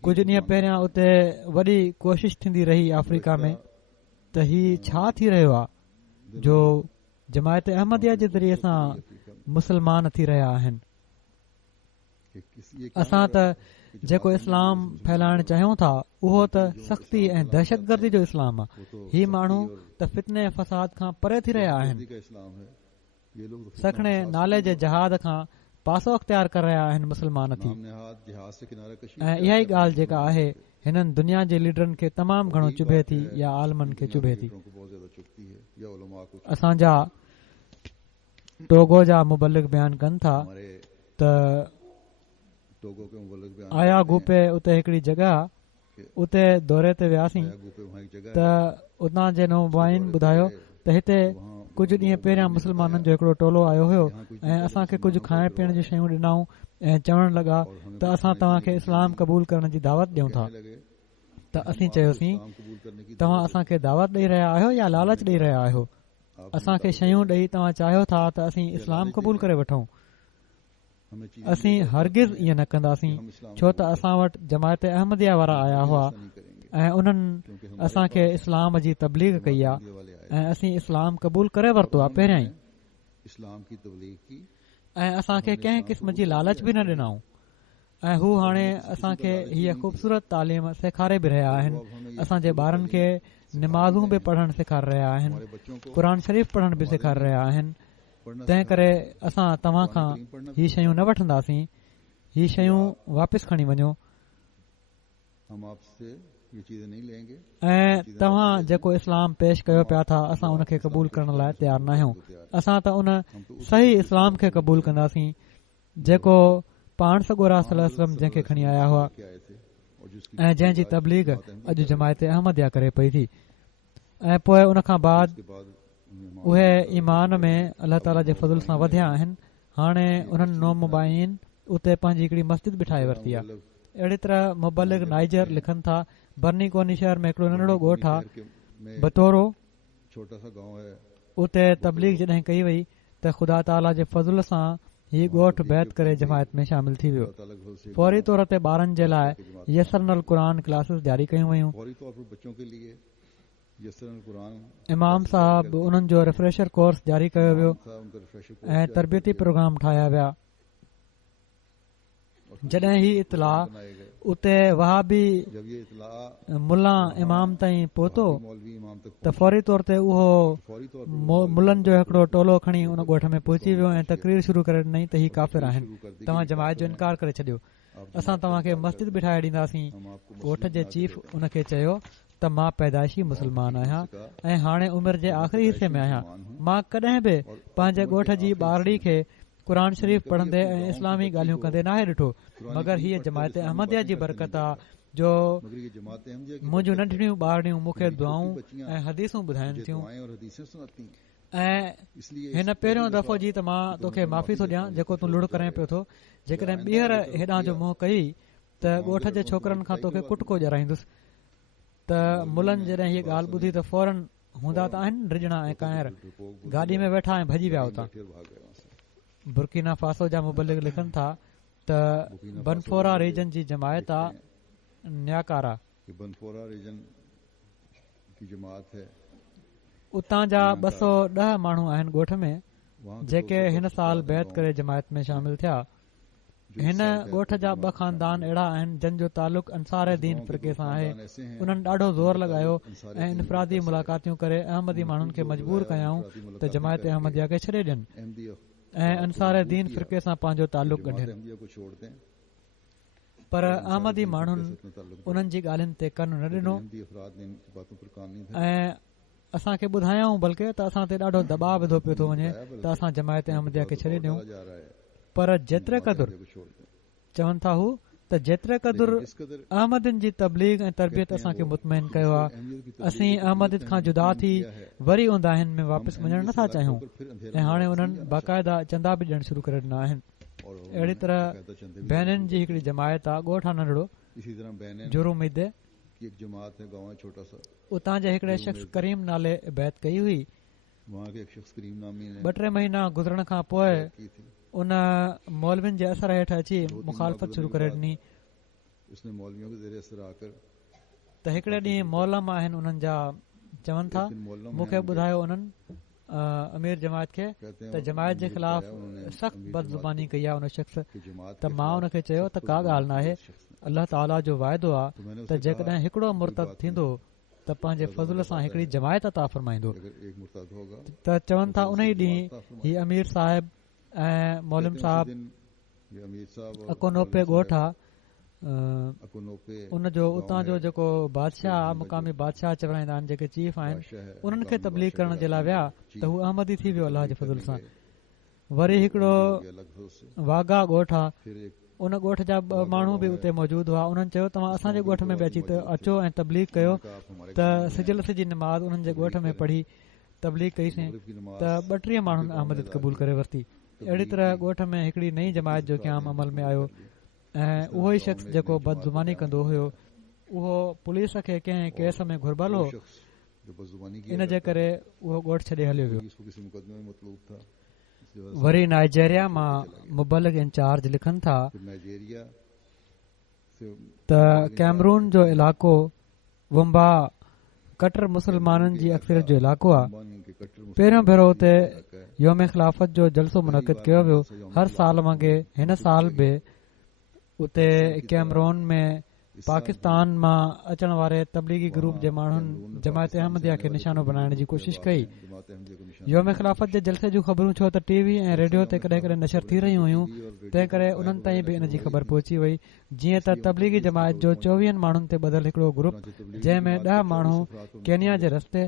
कुझु ॾींहं पहिरियां उते वॾी कोशिश थींदी रही अफ्रीका में त ही छा थी रहियो आहे जो जमायत अहमदिया जे ज़रिए सां मुस्लमान थी रहिया आहिनि। असां त जेको इस्लाम फैलाइण चाहियूं था उहो त सख़्ती ऐं दहशतगर्दी जो इस्लाम आहे। ही माण्हू त फितने फसाद खां परे थी रहिया आहिनि। सखणे नाले जे जहाद खां पासो अख़्तियार करे रहिया आहिनि मुस्लमान थी। ऐं इहा ई ॻाल्हि जेका आहे हिननि दुनिया जे लीडरनि खे तमामु घणो चुभे थी या आलमनि खे चुभे थी। असांजा टोगो जा मुबलिक बयानु कनि था त आया गुपे उते हिकिड़ी जॻह उते दौरे ते वियासीं त उतां जे नुमाइन ॿुधायो त हिते कुझु ॾींहं पहिरियां मुस्लमाननि जो हिकिड़ो टोलो आयो हुयो ऐं असांखे कुझु खाइण पीअण जी शयूं ॾिनऊं ऐं चवण लॻा त असां तव्हांखे इस्लाम क़बूल करण जी दावत ॾियूं था। त असीं चयोसीं तव्हां असांखे दावत ॾेई रहिया आहियो या लालच ॾेई रहिया आहियो? असांखे शयूं ॾेई तव्हां चाहियो था त असीं इस्लाम क़बूल करे वठूं। असीं हरगिज़ ईअं न कंदासीं, छो त असां वटि जमायत अहमदिया वारा आया हुआ ऐं उन्हनि असांखे इस्लाम जी तबलीग कई आहे ऐं असीं इस्लाम क़बूल करे वरितो आहे पहिरियां ई, ऐं असांखे कंहिं क़िस्म जी लालच बि न ॾिनऊं। ऐं हू हाणे असांखे हीअ ख़ूबसूरत तालीम सेखारे बि रहिया आहिनि। असांजे ॿारनि खे निमाज़ूं बि पढ़णु सेखारे रहिया आहिनि, क़ुर शरीफ़ पढ़णु बि सेखारे रहिया आहिनि। तंहिं करे असां तव्हां खां हीअ शयूं न वठंदासीं, हीअ शयूं वापसि खणी वञो। ऐं तव्हां जेको इस्लाम पेश कयो पिया था असां उनखे क़बूल करण लाइ तयारु न आहियूं। असां त उन सही इस्लाम खे क़बूल कंदासीं जेको पाण सॻोरा सल्लल्लाहु अलैहि वसल्लम जंहिंखे खणी आया हुआ ऐं जंहिंजी तबलीग अॼु जमायत अहमदिया करे पई थी। ऐं पोइ उन खां बाद उहे ईमान में अलाह ताला जे फज़ल सां वधिया आहिनि। हाणे उन्हनि नोमुबाइन उते पंहिंजी हिकिड़ी मस्जिद बि ठाहे वरिती आहे। अहिड़ी तरह मुबलिग नाइजर लिखनि था बर्नी कोनी शहर में हिकिड़ो नंढड़ो ॻोठु आहे बतौरो, उते तबलीग जॾहिं कई वई त ख़ुदा ताला जे फज़ल सां हीउ ॻोठु बैत करे जमायत में शामिल थी वियो। फौरी तौर ते ॿारनि जे लाइ यसरनल क़ुरान क्लासिस जारी कयूं वयूं। इमाम साहब उन्हनि जो रिफ्रेशर कोर्स जारी कयो वियो ऐं तरबियती प्रोग्राम ठाहिया विया। जॾहिं ही इतला उते वहाबी मुल्ला इमाम ताईं पहुतो त फौरी तौर ते उहो मुलनि जो हिकिड़ो टोलो खणी उन ॻोठ में पहुची वियो ऐं तकरीर शुरू करे ॾिनई त ही काफ़िर आहिनि, तव्हां जमायत जो इनकार करे छॾियो, असां तव्हांखे मस्जिद बि ठाहे ॾींदासीं। ॻोठ जे चीफ उनखे चयो त मां पैदाइशी मुस्लमान आहियां ऐं हाणे उमिरि जे आख़िरी हिसे में आहियां। मां कॾहिं बि पंहिंजे ॻोठ जी ॿारड़ी खे क़ुर शरीफ़ पढ़ंदे ऐं इस्लामी ॻाल्हियूं कंदे नाहे ॾिठो, मगर हीअ जमायत अहमदिया जी बरकत आहे जो मुंहिंजूं नंढड़ियूं ॿारड़ियूं मूंखे दुआऊं ऐं हदीसूं ॿुधाइनि थियूं। ऐं हिन पहिरियों दफ़ो जी त मां तोखे माफ़ी थो ॾियां जेको तूं लुड़ करें पियो थो। जेकॾहिं ॿीहर हेॾां जो मुंहुं कई त ॻोठ जे छोकिरनि खां तोखे कुटको ॼराईंदुसि। त मुलनि जॾहिं हीअ ॻाल्हि ॿुधी त फौरन हूंदा त आहिनि रिजणा ऐं कायर, गाॾी में वेठा ऐं भॼी विया हुता। बुर्किना फासो जा मुबलिग लिखनि था त बनफोरा रीजन जी जमायत आहे न्याकारा। उतां जा 210 माण्हू आहिनि ॻोठ में जेके हिन साल बैत करे जमायत में शामिल थिया। हिन ॻोठ जा 2 ख़ानदान अहिड़ा आहिनि जंहिंजो तालुक़ अंसार दीन फ़िरके सां आहे। उन्हनि ॾाढो ज़ोर लॻायो ऐं इनफरादी मुलाक़ातियूं करे अहमदी माण्हुनि खे मजबूर कयाऊं त जमायत अहमदिया खे छॾे ॾियनि ऐं अंसार दीन फ़िरके सां पंहिंजो तालुक़ ॻंढियनि। पर अहमदी माण्हुनि उन्हनि जी ॻाल्हियुनि ते कन न ॾिनो ऐं असांखे ॿुधायऊं बल्कि त असां ते ॾाढो दॿाउ विधो पियो थो वञे त असां जमायत अहमदिया खे छॾे ॾियूं। पर जेतिरे क़दुरु चवनि था हू त जेतिरे क़दुरु अहमदनि जी तबलीग ऐं तरबियत असांखे मुतमइन कयो आहे, असीं अहमद खां जुदा थी वरी उंदाहिन में वापसि वञणु नथा चाहियूं ऐं हाणे उन्हनि बाक़ाइदा चंदा बि ॾियणु शुरू करे ॾिना आहिनि। अहिड़ी तरह बहननि जी हिकिड़ी जमायत आहे, ॻोठ आहे नंढड़ो जुरुमीदे, उतां जे हिकिड़े शख़्स करीम नाले बैत कई हुई। 2-3 महीना गुज़रण खां पोइ उन मौलविन जे असर हेठि अची मुखालफ़त शुरू करे ॾिनी त हिकिड़े ॾींहुं मौलम आहिनि उन्हनि जा चवनि था मूंखे ॿुधायो उन्हनि अमीर जमायत खे त जमायत जे ख़िलाफ़ सख़्त बदज़ुबानी कई आहे उन शख़्स। त मां उनखे चयो त का ॻाल्हि न आहे, अलाह ताला जो वाइदो आहे त जेकॾहिं हिकिड़ो मुर्तद थींदो त पंहिंजे फज़ल सां हिकिड़ी जमायत अता फरमाईंदो। त चवनि था उन ई ॾींहुं हीअ अमीर साहिब ऐं मौलम साहब अकोनोपे ॻोठ आहे उन जो उतां जो जेको बादशाह आहे, मुक़ामी बादशाह चवराईंदा आहिनि जेके चीफ आहिनि, उन्हनि खे तबलीग करण जे लाइ विया त हू अहमदी थी वियो अलाह जे फज़ल सां। वरी हिकिड़ो वाघा ॻोठ आहे, उन ॻोठ जा 2 माण्हू बि उते मौजूदु हुआ। उन्हनि चयो तव्हां असांजे ॻोठ में बि अची अचो ऐं तबलीग कयो। त सिजल जी नमाज़ उन्हनि जे ॻोठ में पढ़ी तबलीग कईसीं त 32 माण्हुनि अहमदियत क़बूल करे वरिती। अहिड़ी तरह ॻोठ में हिकिड़ी नई जमायत जो क़याम अमल में आयो ऐं उहो ई शख़्स जेको बदज़ुबानी कंदो हुयो उहो पुलिस खे कंहिं केस में घुरबल हो, इन जे करे उहो ॻोठ छॾे हलियो वियो। वरी नाइजीरिया मां मुबलिग इंचार्ज लिखनि था त कैमरून जो इलाइक़ो वुम्बा कटर मुसलमाननि जी अक्सरियत जो इलाइक़ो आहे। पहिरियों भेरो उते योम ख़िलाफ़त जो जलसो मुनक़िद कयो वियो। हर साल वांगुरु हिन साल बि उते कैमरून में पाकिस्तान मां अचण वारे तबलीगी ग्रुप जे माण्हुनि जमायत अहमदिया खे निशानो बनाइण जी कोशिश कई। योम ख़िलाफ़त जे जलसे जूं ख़बरूं छो त टीवी ऐं रेडियो ते कॾहिं कॾहिं नशर थी रहियूं हुयूं, तंहिं करे उन्हनि ताईं बि इन जी ख़बर पहुची वई। जीअं त तबलीगी जमायत जो 24 माण्हुनि ते ॿधल हिकिड़ो ग्रुप, जंहिं में 10 माण्हू केनिया जे रस्ते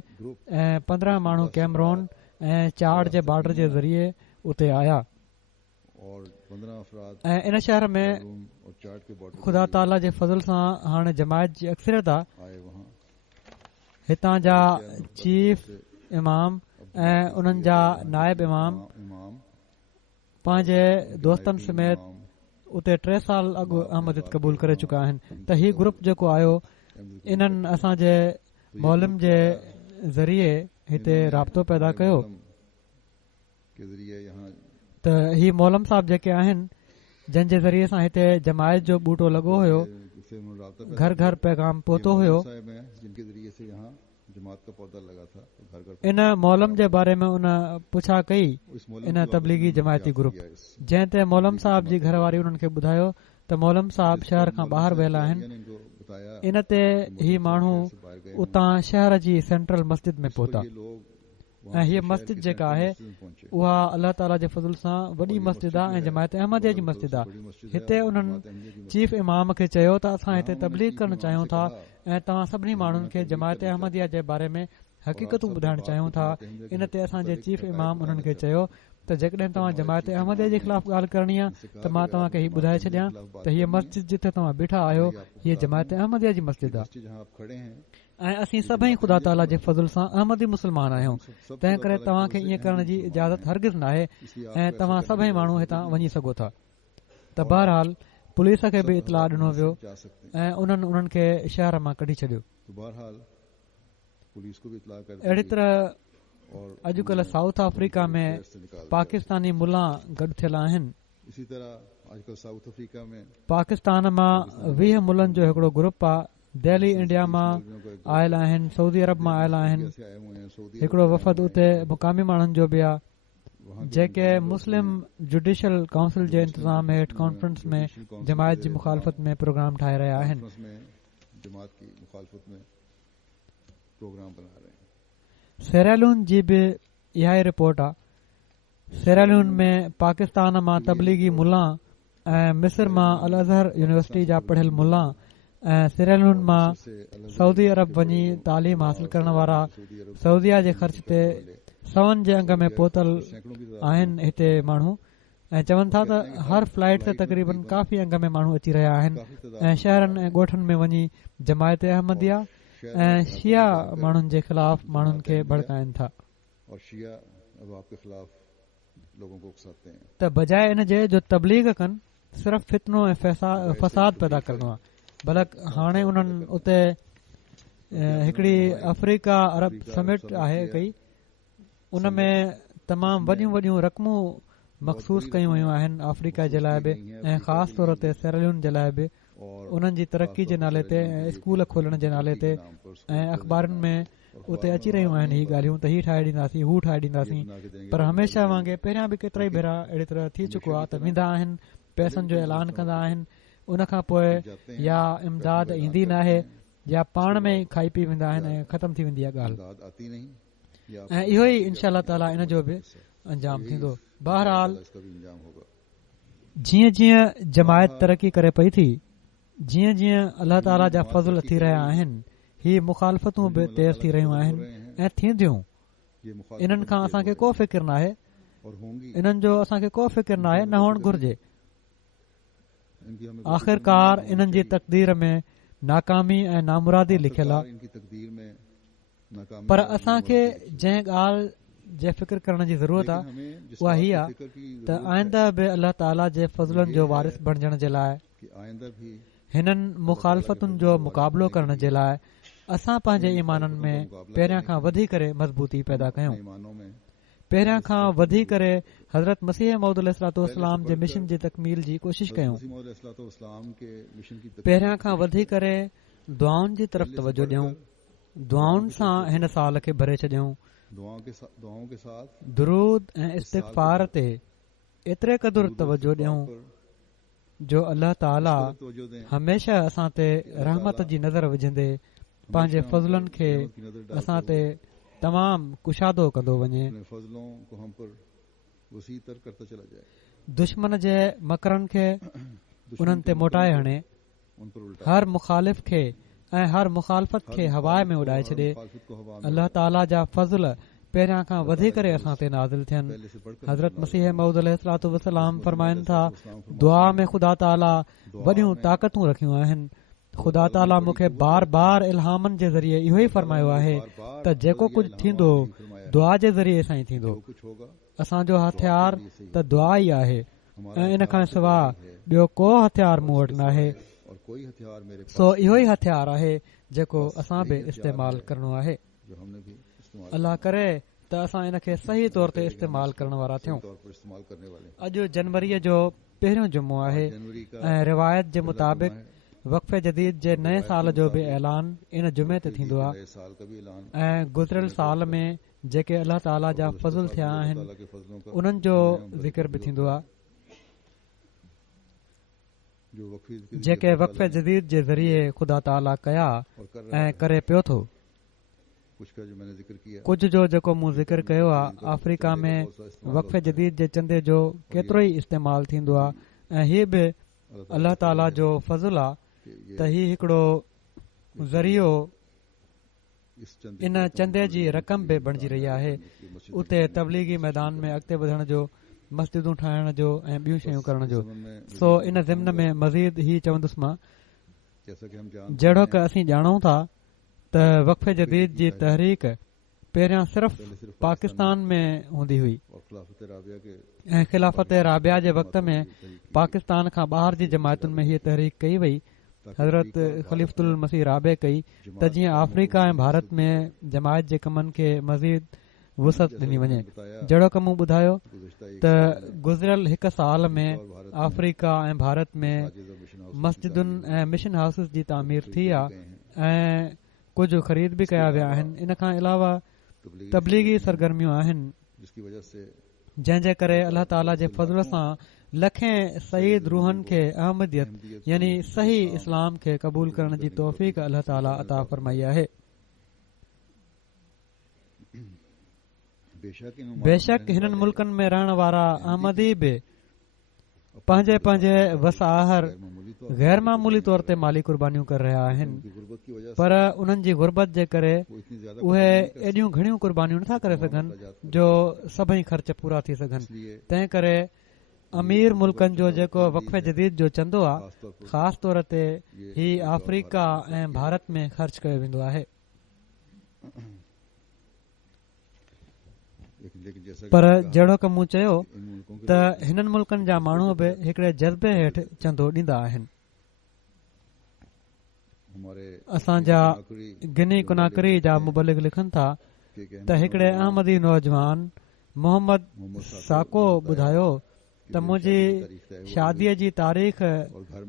ऐं 15 माण्हू कैमरून ऐं चाड जे बॉर्डर जे ज़रिए उते आया ऐं इन शहर में ख़ुदा ताला जे फज़ल सां हाणे जमायत जी अक्सरियत आहे। हितां जा चीफ इमाम ऐं उन्हनि जा नायब इमाम पंहिंजे दोस्तनि समेत उते 3 साल अॻु अहमदियत क़बूल करे चुका आहिनि। त हीउ ग्रुप जेको आयो इन्हनि असांजे मौलम जे ज़रिए हिते राब्तो पैदा कयो त ही मौलम साहब जेके आहिनि जंहिं जे ज़रिए सां हिते जमायत जो बूटो लॻो हुयो, घर घर पैगाम पहुतो हुयो। इन मौलम जे बारे में उन पुछा कई इन तबलीगी जमायती ग्रुप, जंहिं ते मौलम साहब जी घरवारी उन्हनि खे ॿुधायो त मौलम साहब शहर खां ॿाहिरि वियल आहिनि। इन ते ही माण्हू उतां शहर जी सेंट्रल मस्जिद में पहुता ऐं हीअ मस्जिद जेका आहे उहा अल्लाह ताला जे फज़ल सां वॾी मस्जिद आहे ऐं जमायत अहमदिया जी मस्जिद आहे। हिते उन्हनि चीफ इमाम खे चयो त असां हिते तबलीग करणु चाहियूं था ऐं तव्हां सभिनी माण्हुनि खे जमायत अहमदिया जे बारे में हक़ीक़तूं ॿुधाइण चाहियूं था। इन ते असांजे चीफ इमाम उन्हनि खे चयो त जेकॾहिं तव्हां जमायत अहमदिया जे ख़िलाफ़ ॻाल्हि करणी आहे त मां तव्हांखे हीउ ॿुधाए छॾियां त हीअ मस्जिद जिथे तव्हां बीठा आहियो हीअ जमायत अहमदिया जी मस्जिद आहे ऐं असीं सभई ख़ुदा ताला जे फज़ल सां अहमदी मुस्लमान आहियूं। तंहिं करे तव्हांखे ईअं करण जी इजाज़त हरगिज़ नाहे ऐं तव्हां सभई माण्हू हितां वञी सघो था। त बहरहाल पुलिस खे बि इतलाह ॾिनो वियो ऐं उन्हनि खे शहर मां कढी छॾियो। अहिड़ी तरह अॼुकल्ह साउथ अफ्रीका में पाकिस्तानी मुला गॾु थियल आहिनि। पाकिस्तान मां 20 मुलनि जो हिकिड़ो ग्रुप आहे। दिल्ली इंडिया मां आयल आहिनि, सऊदी अरब मां आयल आहिनि। हिकिड़ो वफ़द उते मुक़ामी माण्हुनि जो बि आहे जेके मुस्लिम जुडिशल काउंसिल जे इंतज़ाम हेठि कॉन्फ्रेंस में जमायत जी मुखालफ़त में प्रोग्राम ठाहे रहिया आहिनि। सेरालून जी बि इहा ई रिपोर्ट आहे। सेरालून में पाकिस्तान मां तबलीगी मुला ऐं मिस्र मां अल अज़हर यूनिवर्सिटी जा पढ़ियल मुला ऐं सेरालून मां सऊदी अरब वञी तालीम हासिल करण वारा सऊदीया जे ख़र्च ते 100 जे अंग में पहुतल आहिनि हिते माण्हू ऐं चवनि था त हर फ्लाइट ते तक़रीबन काफ़ी अंग में माण्हू अची रहिया आहिनि ऐं शहरनि ऐं ॻोठनि में वञी जमायत अहमदिया ऐं शिया माण्हुनि जे ख़िलाफ़ माण्हुनि खे भड़काइनि था। त बजाए इन जे जो तबलीग कनि, सिर्फ़ फितनो ऐं फसाद पैदा करणो आहे। बल्कि हाणे उन्हनि उते हिकिड़ी अफ्रीका अरब समिट आहे कई, उन में तमामु वॾियूं वॾियूं रक़मूं मख़सूस कयूं वयूं आहिनि अफ्रीका जे लाइ बि ऐं ख़ासि तौर ते सेरालून जे लाइ बि। उन्हनि जी तरक़ी जे नाले ते ऐं स्कूल खोलण जे नाले ते ऐं अख़बारुनि में उते अची रहियूं आहिनि हीअ ॻाल्हियूं त हीअ ठाहे ॾींदासीं, हू ठाहे ॾींदासीं। पर हमेशह वांगुरु पहिरियां बि केतिरा ई भेरा अहिड़ी तरह थी चुको आहे त वेंदा आहिनि, पैसनि जो ऐलान कंदा आहिनि, उनखां पोइ या इमदाद ईंदी नाहे या पाण में ई खाई पी वेंदा आहिनि ऐं ख़तम थी वेंदी आहे ॻाल्हि। ऐं इहो ई इनशा ताला इन जो बि अंजाम थींदो। बहरहाल जीअं जीअं जमायत तरक़ी करे पई थी, जीअं जीअं अल्लाह ताला जा फज़ल थी रहिया आहिनि, ही मुखालफ़तूं बि तेज़ थी रहियूं आहिनि ऐं थींदियूं। इन्हनि खां असांखे को फ़िक्र न आहे, इन्हनि जो असांखे को फ़िक्र न आहे, न हुअणु घुर्जे। आख़िरकार इन्हनि जी तक़दीर में नाकामी ऐं नामुरादी लिखियल आहे। नाकामी पर और असांखे नामुरादी जंहिं ॻाल्हि जे फ़िक्र करण जी ज़रूरत लेकिन आहे हमें जिस उहा बात हीअ की आहे फिक्र की त जरूरत आइंदा है बि अलाह ताला जे फज़लनि ये जो है वारिस बणजण जे लाइ कि आइंदा भी हिननि मुखालफ़तुनि जो मुक़ाबिलो करण जे लाइ असां पंहिंजे इन ईमाननि मुखालफ़तों का में मुकाबला पहिरियां करने खां के वधी लिए करे मज़बूती पैदा हम कयूं। अपने ईमानों में पहिरियां इस खां तरह की वधी मजबूत करे करें। हज़रत मसीह मौद पहले अलैहिस्सलाम से जे बढ़कर मिशन जी तकमील जी कोशिश हज़रत कयूं। मसीह मौद अलैहिस्सलाम के मिशन की तकमील पहिरियां की खां कोशिश वधी करें। करे दुआउनि जी तरफ़ पहले से तवजो ॾियूं, बढ़कर दुआउनि की सां तरफ हिन साल खे भरे छॾियूं, दुआओं के साथ दुरूद ऐं इस साल को इस्तिग़फ़ार ते एतिरे क़दुरु दुरूद और तवजो इस्तिग़फ़ार ॾियूं पर जो अलाह ताला इस कदर तवज्जो दें हमेशा असां ते कि अल्लाह रहमत ताला जी नज़र विझंदे पंहिंजे हमेशा हम फज़लनि पर खे रहमत की नजर डालता असां ते हुआ तमामु कुशादो कंदो वञे, अपने फजलों को हम पर वसी तर करता चला जाए, दुश्मन जे मकरनि खे दुश्मन उन्हनि के ते मोटाए मकरों हणे, को उन पर उल्टा हर मुखालिफ़ खे ऐं हर मुखालफ़त हर खे हवा में मुखालिफ को उॾाए हर छॾे। मुखालिफत को हवा में अल्लाह उड़ाए। ताला जा फज़ल पहिरियां खां अल्लाह वधी ताला करे के असां ते फज़ल नाज़िल थियनि। पहले से बढ़कर हज़रत नाज़िल मसीह हुए। मऊद अलैहिस्सलाम मसीह फरमाइनि था, अलैहिस्सलाम फरमाते दुआ हैं, में ख़ुदा ताला दुआ वॾियूं में ताक़तूं रखियूं आहिनि। ख़ुदा ताला ताला बड़ी मूंखे क़ुव्वत बार रखी बार है। इल्हामनि जे ज़रिए इहो ई अल्लाह ताला फरमायो ने आहे बार-बार त जेको नज़रिया कुझु इल्हामात थींदो में यही फरमाया है दुआ जे ज़रिए सां ई कि थींदो। जो कुछ होगा असांजो दुआ के हथियार जरिए से ही त दुआ ई आहे हमारा ऐं इन हथियार खां तो सवाइ दुआ ही है ॿियो को हथियार और मूं इसके वटि नाहे। सिवाय और कोई हथियार मेरे पास सो इहो ई नहीं है। हथियार आहे जेको बस असां यही बि हथियार इस्तेमालु है करणो आहे। जो हमने भी इस्तेमाल अल्लाह करना है। करे त असां इन खे सही अल्लाह तौर ते करे कि हम इस्तेमालु इसको करण वारा सही थियूं। तौर पर इस्तेमाल करने वाले हैं। अॼु जनवरीअ जो पहिरियों जुमो आज आहे जनवरी का ऐं रिवायत जे पहला मुताबिक़ जुमा है वक़फ़े जदीद जे और नए रिवायत साल के जो बि मुताबिक ऐलान इन जुमे ते वफ़े थींदो के आहे नए साल का भी ऐलान ऐं गुज़िरियल जुमे को साल होता है। में जेके अलाह ताला और जा गुज़िश्ता फज़ुल साल थिया में अल्लाह आहिनि ताला के फजलों का उन्हनि जो उन्हें ज़िक्र बि थींदो आहे जो वक़फ़े के जेके ज़रिए वक़फ़े अल्लाह ने जदीद जे ज़रिए ख़ुदा ताला कया और कर रहा ऐं है। करे पियो थो। कुछ का जो मैंने जिक्र किया कुझु जो जेको मूं ज़िक्र कयो आहे इनका अफ्रीका चंदे का में बहुत सारा इस्तेमाल वक़फ़े होता है जदीद जे चंदे जो केतिरो ई इस्तेमालु थींदो आहे ऐं हीअ बि अलाह ताला जो फज़ुल आहे कि ये त हीउ हिकिड़ो ज़रियो इस चंदे इन की चंदे रकम जी को रक़म बि बणिजी रही आहे। उते तबलीगी मैदान में अॻिते वधण जो, मस्जिदूं ठाहिण जो ऐं ॿियूं शयूं करण जो। सो इन ज़िम्न में मज़ीद ही चवंदुसि मां, जैसा कि हम जानते जहिड़ो हैं कि असीं ॼाणूं था त वक़फ़े जदीद जी तहरीक पहिरियां सिर्फ़ पहले सिर्फ पाकिस्तान में हूंदी हुई और खिलाफत राबिया के ऐं ख़िलाफ़त राबिया जे वक़्त में तहरीक पाकिस्तान खां ॿाहिरि जी जमायतुनि में हीअ तहरीक कई वई। हज़रत ख़लीफ़ुल मसीह राबे कई त जीअं अफ्रीका ऐं भारत में जमायत जे कमनि खे मज़ीद वुसअत ॾिनी वञे। जहिड़ो कि मूं ॿुधायो गुज़िश्ता एक त साल में गुज़िरियल हिकु साल में और भारत में अफ्रीका ऐं भारत में मसाजिद और मिशन हाउस की मस्जिदुनि तामीर ऐं मिशन हाउसिस जी तामीर थी खरीदे आहे गए हैं। ऐं कुझु ख़रीद बि कया विया आहिनि। इन खां अलावा तबलीगी सरगर्मियूं आहिनि जिसकी वजह से जंहिंजे करे अलाह ताला जे फज़ल सां लखें सईद रूहनि खे अहमदियत यानी सही इस्लाम खे क़बूल करण जी तौफ़ीक़ अलाह ताला अता फरमाई आहे। बेशक हिननि मुल्कनि में रहण वारा अहमदी बि पंहिंजे पंहिंजे वसाहर गैर मामूली तौर ते माली कुर्बानियूं करे रहिया आहिनि, पर उन्हनि जी गुरबत जे करे उहे एॾियूं घणियूं कुर्बानियूं नथा करे सघनि जो सभई ख़र्च पूरा थी सघनि। तंहिं करे अमीर मुल्कनि जो जेको वक़फ़े जदीद जो चंदो आहे ख़ासि तौर ते ही अफ्रीका ऐं भारत में ख़र्च कयो वेंदो आहे। पर जहिड़ो कि मूं चयो त हिननि मुल्कनि जा माण्हू बि हिकिड़े जज़्बे हेठि चंदो ॾींदा आहिनि। असांजा गिनी कुनाकरी जा मुबलिग लिखनि था त हिकिड़े अहमदी नौजवान मोहम्मद साको ॿुधायो त मुंहिंजी शादीअ जी तारीख़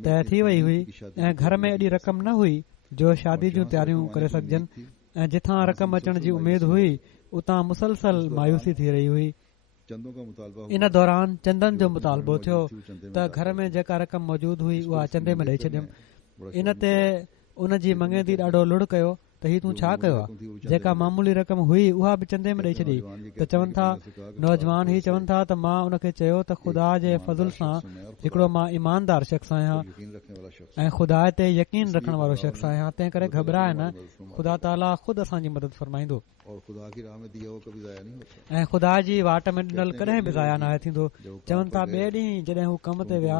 तय थी वई हुई ऐं घर में एॾी रक़म न हुई जो शादी जूं तयारियूं करे सघजनि ऐं जिथां रक़म अचण जी उमेद हुई उतां मुसलसल मायूसी थी रही हुई। इन दौरान चंदनि जो मुतालबो थियो त घर में जेका रक़म मौजूदु हुई उहा चंदे में ॾेई छॾियमि। इन ते उन जी मंगेदी ॾाढो लुड़ कयो त हीउ तूं छा कयो आहे, जेका मामूली रक़म हुई उहा बि चंदे में ॾेई छॾी। त चवनि था नौजवान ही चवनि था त मां उनखे चयो त ख़ुदा जे फज़ुल सां हिकिड़ो मां ईमानदार शख़्स आहियां ऐं ख़ुदा ते यकीन रखण वारो शख़्स आहियां, तंहिं करे घबराए न, ख़ुदा ताला ख़ुदि असांजी मदद फरमाईंदो ऐं ख़ुदा जी वाट में ॾिनल कॾहिं बि ज़ाया नाहे थींदो। चवनि था ॿिए ॾींहुं जॾहिं हू कम ते विया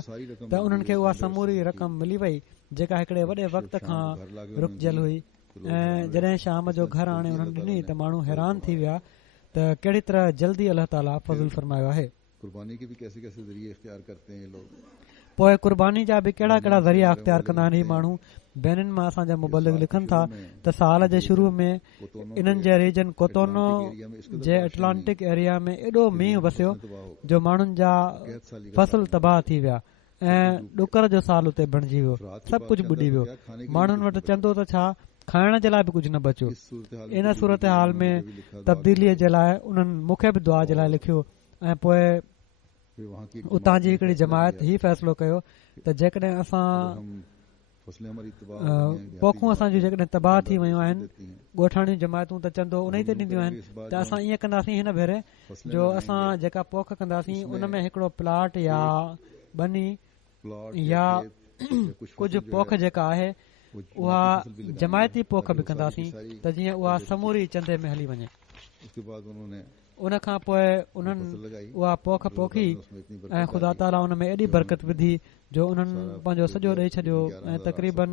त उन्हनि खे उहा समूरी रक़म मिली वई जेका हिकिड़े वॾे वक़्त खां रुकजल हुई ऐं जॾहिं शाम जो घर आणे हुननि ॾिनी त माण्हू हैरान थी विया त कहिड़ी तरह जल्दी अलाह ताला फज़ल फरमायो आहे। पोइ कुर्बानी जा बि कहिड़ा कहिड़ा ज़रिया अख़्तियार कंदा आहिनि ही माण्हू। बैनिन मां असांजा मुबलिग लिखनि था त साल जे शुरू में इन्हनि जे रीजन कोतोनो जे अटलांटिक एरिया में एॾो मींहुं वसियो जो माण्हुनि जा फसल तबाह थी विया ऐं ॾुकर जो साल उते बणिजी वियो, सभु कुझु ॿुॾी वियो। माण्हुनि वटि चंदो त छा, खाइण जे लाइ बि कुझु न बचियो। इन सूरत हाल में तब्दीलीअ जे लाइ उन्हनि मूंखे बि दुआ जे लाइ लिखियो ऐं पोइ उतां जी हिकिड़ी जमायत ही फ़ैसिलो कयो त जेकॾहिं असां पोखूं असांजूं जेकॾहिं तबाह थी वयूं आहिनि, ॻोठाणियूं जमायतूं त चंदो उन ई ते ॾींदियूं आहिनि, त असां ईअं कंदासीं हिन भेरे जो असां जेका पोख कंदासीं उन में हिकिड़ो प्लाट या बनी या कुझु पोख जेका आहे उहा जमायती पोख बि कंदासीं त जीअं उहा समूरी चंदे में हली वञे। उन खां पोइ उन्हनि उहा पोख पोखी ऐं ख़ुदा ताला उन में एॾी बरकत विधी जो उन्हनि पंहिंजो सॼो ॾेई छॾियो ऐं तक़रीबन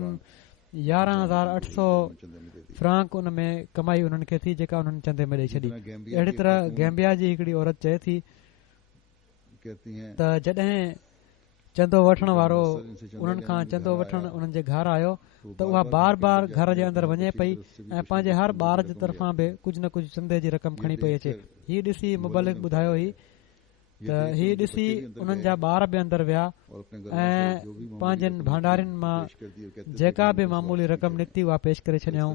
11,800 फ्रांक उन में कमाई उन्हनि खे थी जेका उन्हनि चंदे में ॾेई छॾी। अहिड़ी तरह गैम्बिया जी हिकिड़ी औरत चए थी त जॾहिं चंदो वठण वारो उन्हनि खां चंदो वठण उन्हनि जे घर आयो त उहा बार बार घर जे अंदरि वञे पई ऐं पंहिंजे हर ॿार जे तरफ़ां बि कुझु न कुझु चंदे जी रक़म खणी पई अचे। हीउ ॾिसी मुबलिक ॿुधायो हुई त हीउ ॾिसी उन्हनि जा ॿार बि अंदरि विया ऐं पंहिंजनि भंडारियुनि मां जेका बि मामूली रक़म निकिती उहा पेश करे छॾियऊं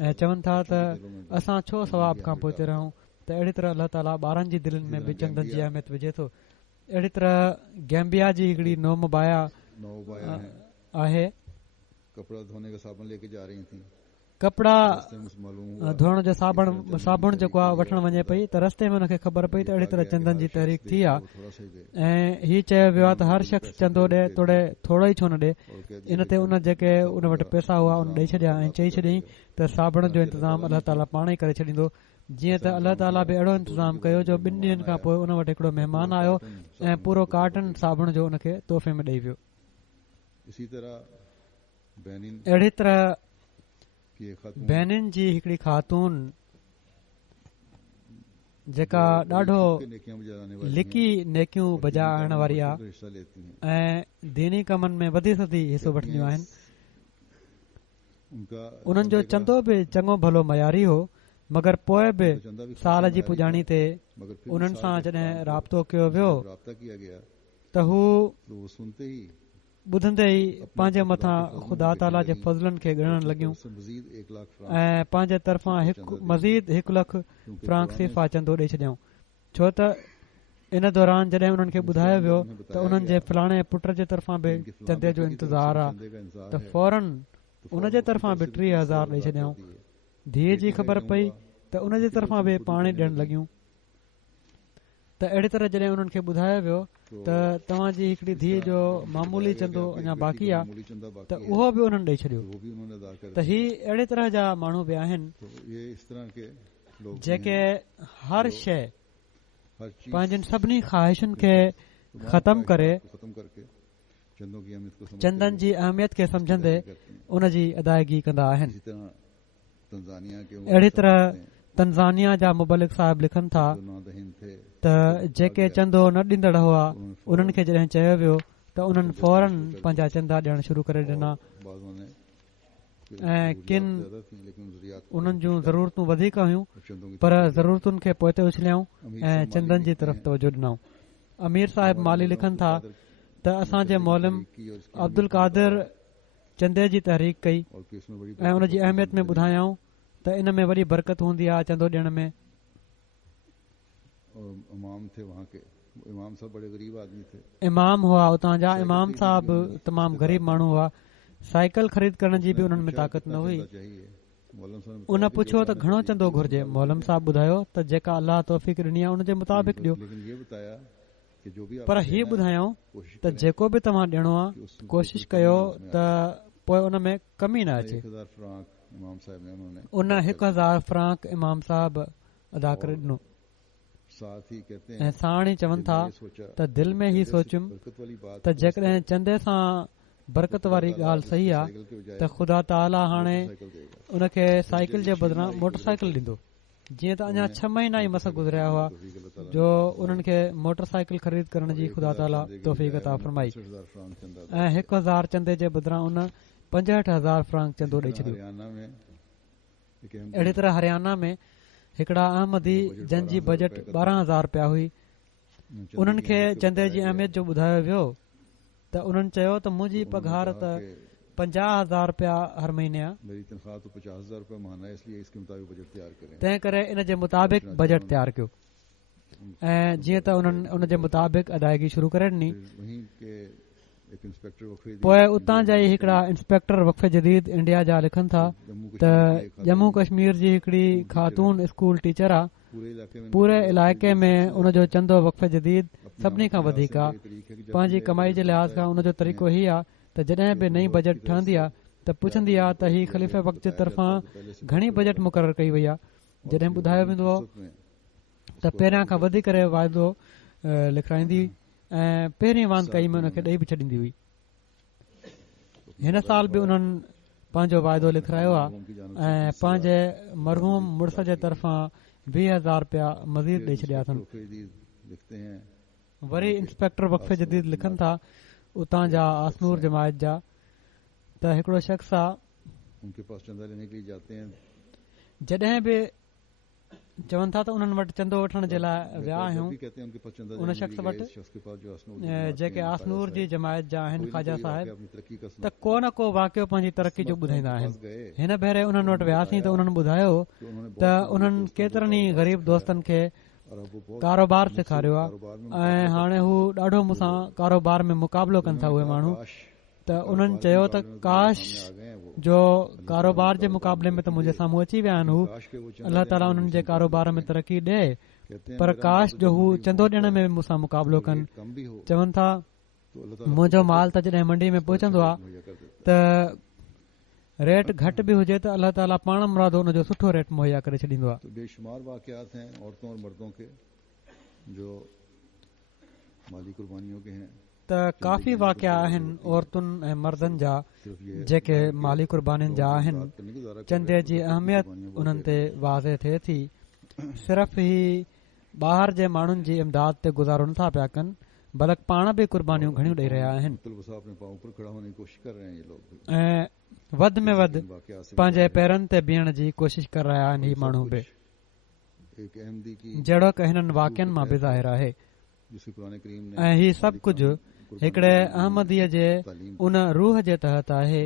ऐं चवनि था त असां छो सवाब खां पोइते रहूं। त अहिड़ी तरह अलाह ताला ॿारनि जी दिलनि में बि चंदनि जी अहमियत विझे थो। अहिड़ी तरह गैम्बिया जी हिकिड़ी नोमबाया आहे, कपिड़ा धोइण जो साबुण जेको आहे वठण वञे पई त रस्ते में हुनखे ख़बर पई त अहिड़ी तरह चंदन जी तहरीक थी आहे ऐं हीउ चयो वियो आहे त हर शख़्स चंदो ॾे तोड़े थोरो ई छो न ॾे। इन ते उन जेके उन वटि पैसा हुआ उन ॾेई छॾिया ऐं चई छॾियईं त साबुण जो इंतज़ाम अलाह ताला पाण ई करे छॾींदो। जीअं त अलाह ताला बि अहिड़ो इंतज़ाम कयो जो 2 ॾींहंनि खां पोइ उन वटि हिकिड़ो महिमान आयो ऐं पूरो कार्टन साबुण जो उनखे तोहफ़े में ॾेई वियो। अहिड़ी तरह बैनिन जी हिकिड़ी ख़ातून जेका ॾाढो लिकी नेकियूं बजाइण वारी आहे ऐं दीनी कमनि में वधी सदी हिसो वठंदियूं आहिनि, उन्हनि जो चंदो बि चङो भलो मयारी हो, मगर पोइ बि साल जी पुॼाणी ते उन्हनि सां जॾहिं राब्तो कयो वियो त हू ॿुधंदे ई पंहिंजे मथां ख़ुदा ताला जे फज़लनि खे ॻणण लॻियूं ऐं पंहिंजे तरफ़ां मज़ीद 1 लख फ्रांक सिफ़ा चंदो ॾेई छॾियऊं। छो त इन दौरान जॾहिं उन्हनि खे ॿुधायो वियो त उन्हनि जे फलाणे पुट जे तरफ़ां बि चंदे जो इंतज़ार आहे त फौरन उन जे तरफ़ां बि 30,000 ॾेई छॾियऊं। धीअ जी ख़बर पई त उन जे तरफ़ां बि पाणी ॾियणु लॻियूं। त अहिड़ी तरह जॾहिं उन्हनि खे ॿुधायो वियो त तव्हांजी हिकिड़ी धीअ जो मामूली चंदो अञा बाक़ी आहे त उहो बि उन्हनि ॾेई छॾियो। त ही अहिड़े तरह जा माण्हू बि आहिनि जेके हर शइ पंहिंजनि सभिनी ख़्वाहिशुनि खे ख़तम करे चंदन जी अहमियत खे सम्झंदे उन जी अदायगी कंदा आहिनि। अहिड़ी तरह तंज़ानिया जा मुबलिक साहिब लिखनि था त जेके चंदो न ॾींदड़ हुआ उन्हनि खे जॾहिं चयो वियो त उन्हनि फौरन पंहिंजा चंदा ॾियणु शुरू करे ॾिना ऐं किन उन्हनि जूं ज़रूरतूं वधीक हुयूं पर ज़रूरतुनि खे पोइ ते उछलियाऊं ऐं चंदन जी तरफ़ तवजो ॾिनऊं। अमीर साहिब माली लिखनि था त असांजे मौलम अब्दुल कादिर चंदे जी तहरीक कई ऐं उन जी अहमियत में ॿुधायऊं त इन में वॾी बरकत हूंदी आहे चंदो ॾियण में। इमाम हुआ उतां जा, इमाम साहब तमामु ग़रीब माण्हू हुआ, साइकिल ख़रीद करण जी बि उन्हनि में ताक़त न हुई। उन पुछियो त घणो चंदो घुर्जे, मौलम साहब ॿुधायो त जेका अलाह तौफ़ीक़ ॾिनी आहे उन जे मुताबिक़ ॾियो, पर हीअ ॿुधायऊं त जेको बि तव्हां ॾियणो आहे कोशिश कयो त पोइ उन में कमी न अचे। उन 1,000 फ्रांक इमाम साहब अदा करे ॾिनो ऐं साण ई चवनि था त दिलि में ई सोचियुमि त जेकॾहिं चंदे सां बरकत वारी ॻाल्हि सही आहे त ख़ुदा ताला हाणे उनखे साइकिल जे बदिरां मोटर साइकिल ॾींदो। जीअं त अञा 6 महीना ई मस गुज़रिया हुआ जो उन्हनि खे मोटर साइकिल ख़रीद करण जी ख़ुदा ताला तौफ़ीक़ अता फरमाई ऐं 1000 चंदे जे बदिरां उन 65,000 फ्रांक चंदो ॾेई छॾियो। अहिड़ी तरह हरियाणा में हिकिड़ा अहमदी जंहिंजी बजट 12,000 रुपया हुई, उन्हनि खे चंदे जी अहमियत जो ॿुधायो वियो त उन्हनि चयो त मुंहिंजी पघार त 50,000 रुपया हर महीने आहे, तंहिं करे इन जे मुताबिक़ बजट तयारु कयो ऐं जीअं त उन्हनि उन जे मुताबिक़ अदायगी शुरू करे ॾिनी। पोइ उतां जा ई हिकिड़ा इंस्पेक्टर वक़फ़े जदीद इंडिया जा लिखनि था त जम्मू कश्मीर जी हिकिड़ी ख़ातून स्कूल टीचर आहे, पूरे इलाइक़े में उनजो चंदो वक़फ़े जदीद सभिनी खां वधीक आहे। पंहिंजी कमाई जे लिहाज़ खां उनजो तरीक़ो ही आहे त जॾहिं बि नई बजट ठहंदी आहे त पुछंदी आहे त ही ख़लीफ़े वक़्त जे तरफ़ां घणी बजट मुक़ररु कई वई आहे। जॾहिं ॿुधायो वेंदो हो त पहिरियां खां वधी करे वाइदो लिखाईंदी ऐं पहिरीं वांदि कई में हुनखे ॾेई बि छॾींदी हुई। हिन साल बि उन्हनि पंहिंजो वाइदो लिखायो आहे ऐं पंहिंजे मरहूम मुड़ुस जे तरफ़ां 20,000 रुपया मज़ीद ॾेई छॾिया अथनि। वरी इंस्पेक्टर वक़फ़े जदीद लिखनि था उतां जा आसनूर जमायत जा त हिकिड़ो शख़्स आहे, जॾहिं बि चवनि था त उन्हनि वटि चंदो वठण जे लाइ विया आहियूं उन शख़्स वटि जेके आसनूर जी जमायत जा आहिनि ख़्वाजा साहिब, त को न को वाक़ियो पंहिंजी तरक़ी जो ॿुधाईंदा आहिनि। हिन भेरे उन्हनि वटि वियासीं त उन्हनि ॿुधायो त उन्हनि केतिरनि ई ग़रीब दोस्तनि खे कारोबार सेखारियो आहे ऐं हाणे हू ॾाढो मूंसां कारोबार में मुक़ाबिलो कनि था उहे माण्हू। त उन्हनि चयो त काश जो कारोबार जे मुक़ाबले में त मुंहिंजे साम्हूं अची विया आहिनि, हू अलाह ताला उन्हनि जे कारोबार में तरक़ी ॾे, पर काश जो हू चंदो ॾियण में बि मूंसां मुक़ाबिलो कनि। चवनि था मुंहिंजो माल त जॾहिं मंडी में पहुचंदो आहे त रेट घटि बि हुजे त अलाह ताला पाण मुरादो उनजो सुठो रेट मुहैया करे छॾींदो आहे। बेशुमार वाक़ियात हैं औरतों और मर्दों के जो माली कुर्बानियों के हैं। त काफ़ी वाक़िया आहिनि औरतुनि ऐं मर्दनि जा जेके माली कुर्बानीनि जा आहिनि। चंदे जी अहमियत उन्हनि ते वाज़े थिए थी। सिर्फ़ ही ॿाहिरि जे माण्हुनि जी इमदाद ते गुज़ारो नथा पिया कनि, बल्कि पाण बि कुर्बानियूं घणियूं ॾेई रहिया आहिनि ऐं वधि में वधि पंहिंजे पेरनि ते बीहण जी कोशिश करे रहिया आहिनि। ही माण्हू बि जहिड़ो की हिननि वाक़ियनि मां बि ज़ाहिर आहे ऐं ही सभु कुझु हिकिड़े अहमदीअ जे उन रूह जे तहत आहे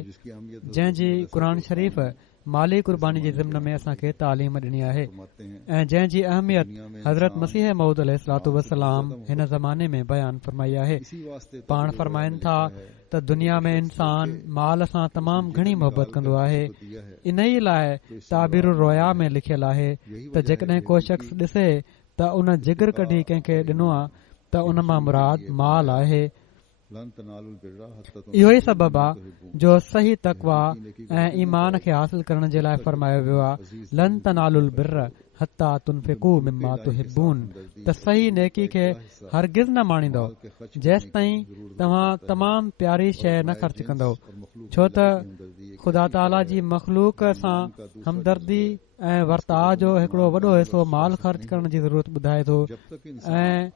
जंहिंजी क़ुर शरीफ़ माली कुर्बानी जे ज़िम्न में असांखे तालीम ॾिनी आहे ऐं जंहिंजी अहमियत हज़रत मसीह मऊद अलैहिस्सलातु वस्सलाम हिन ज़माने में बयानु फरमाई आहे। पाण फरमाइनि था त दुनिया में इंसान माल सां तमामु घणी मोहबत कंदो आहे। इन ई लाइ ताबिर रोया में लिखियलु आहे त जेकॾहिं को शख़्स ॾिसे त उन जिगर कढी कंहिंखे ॾिनो आहे त उन मां मुराद माल आहे। इहो ई सबबु आहे जो सही तक़वा ऐं ईमान खे हासिल करण जे लाइ फरमायो वियो आहे लन तनालुल बिर्र हत्ता तुनफिकू मिम्मा तुहिब्बून, त सही नेकी खे हरगिज़ न माणींदो जेसि ताईं तव्हां तमामु प्यारी शइ न ख़र्च कंदो, छो त ख़ुदा ताला जी मख़लूक सां हमदर्दी ऐं वर्ताव जो हिकिड़ो वॾो हिसो माल ख़र्च करण जी ज़रूरत ॿुधाए थो ऐं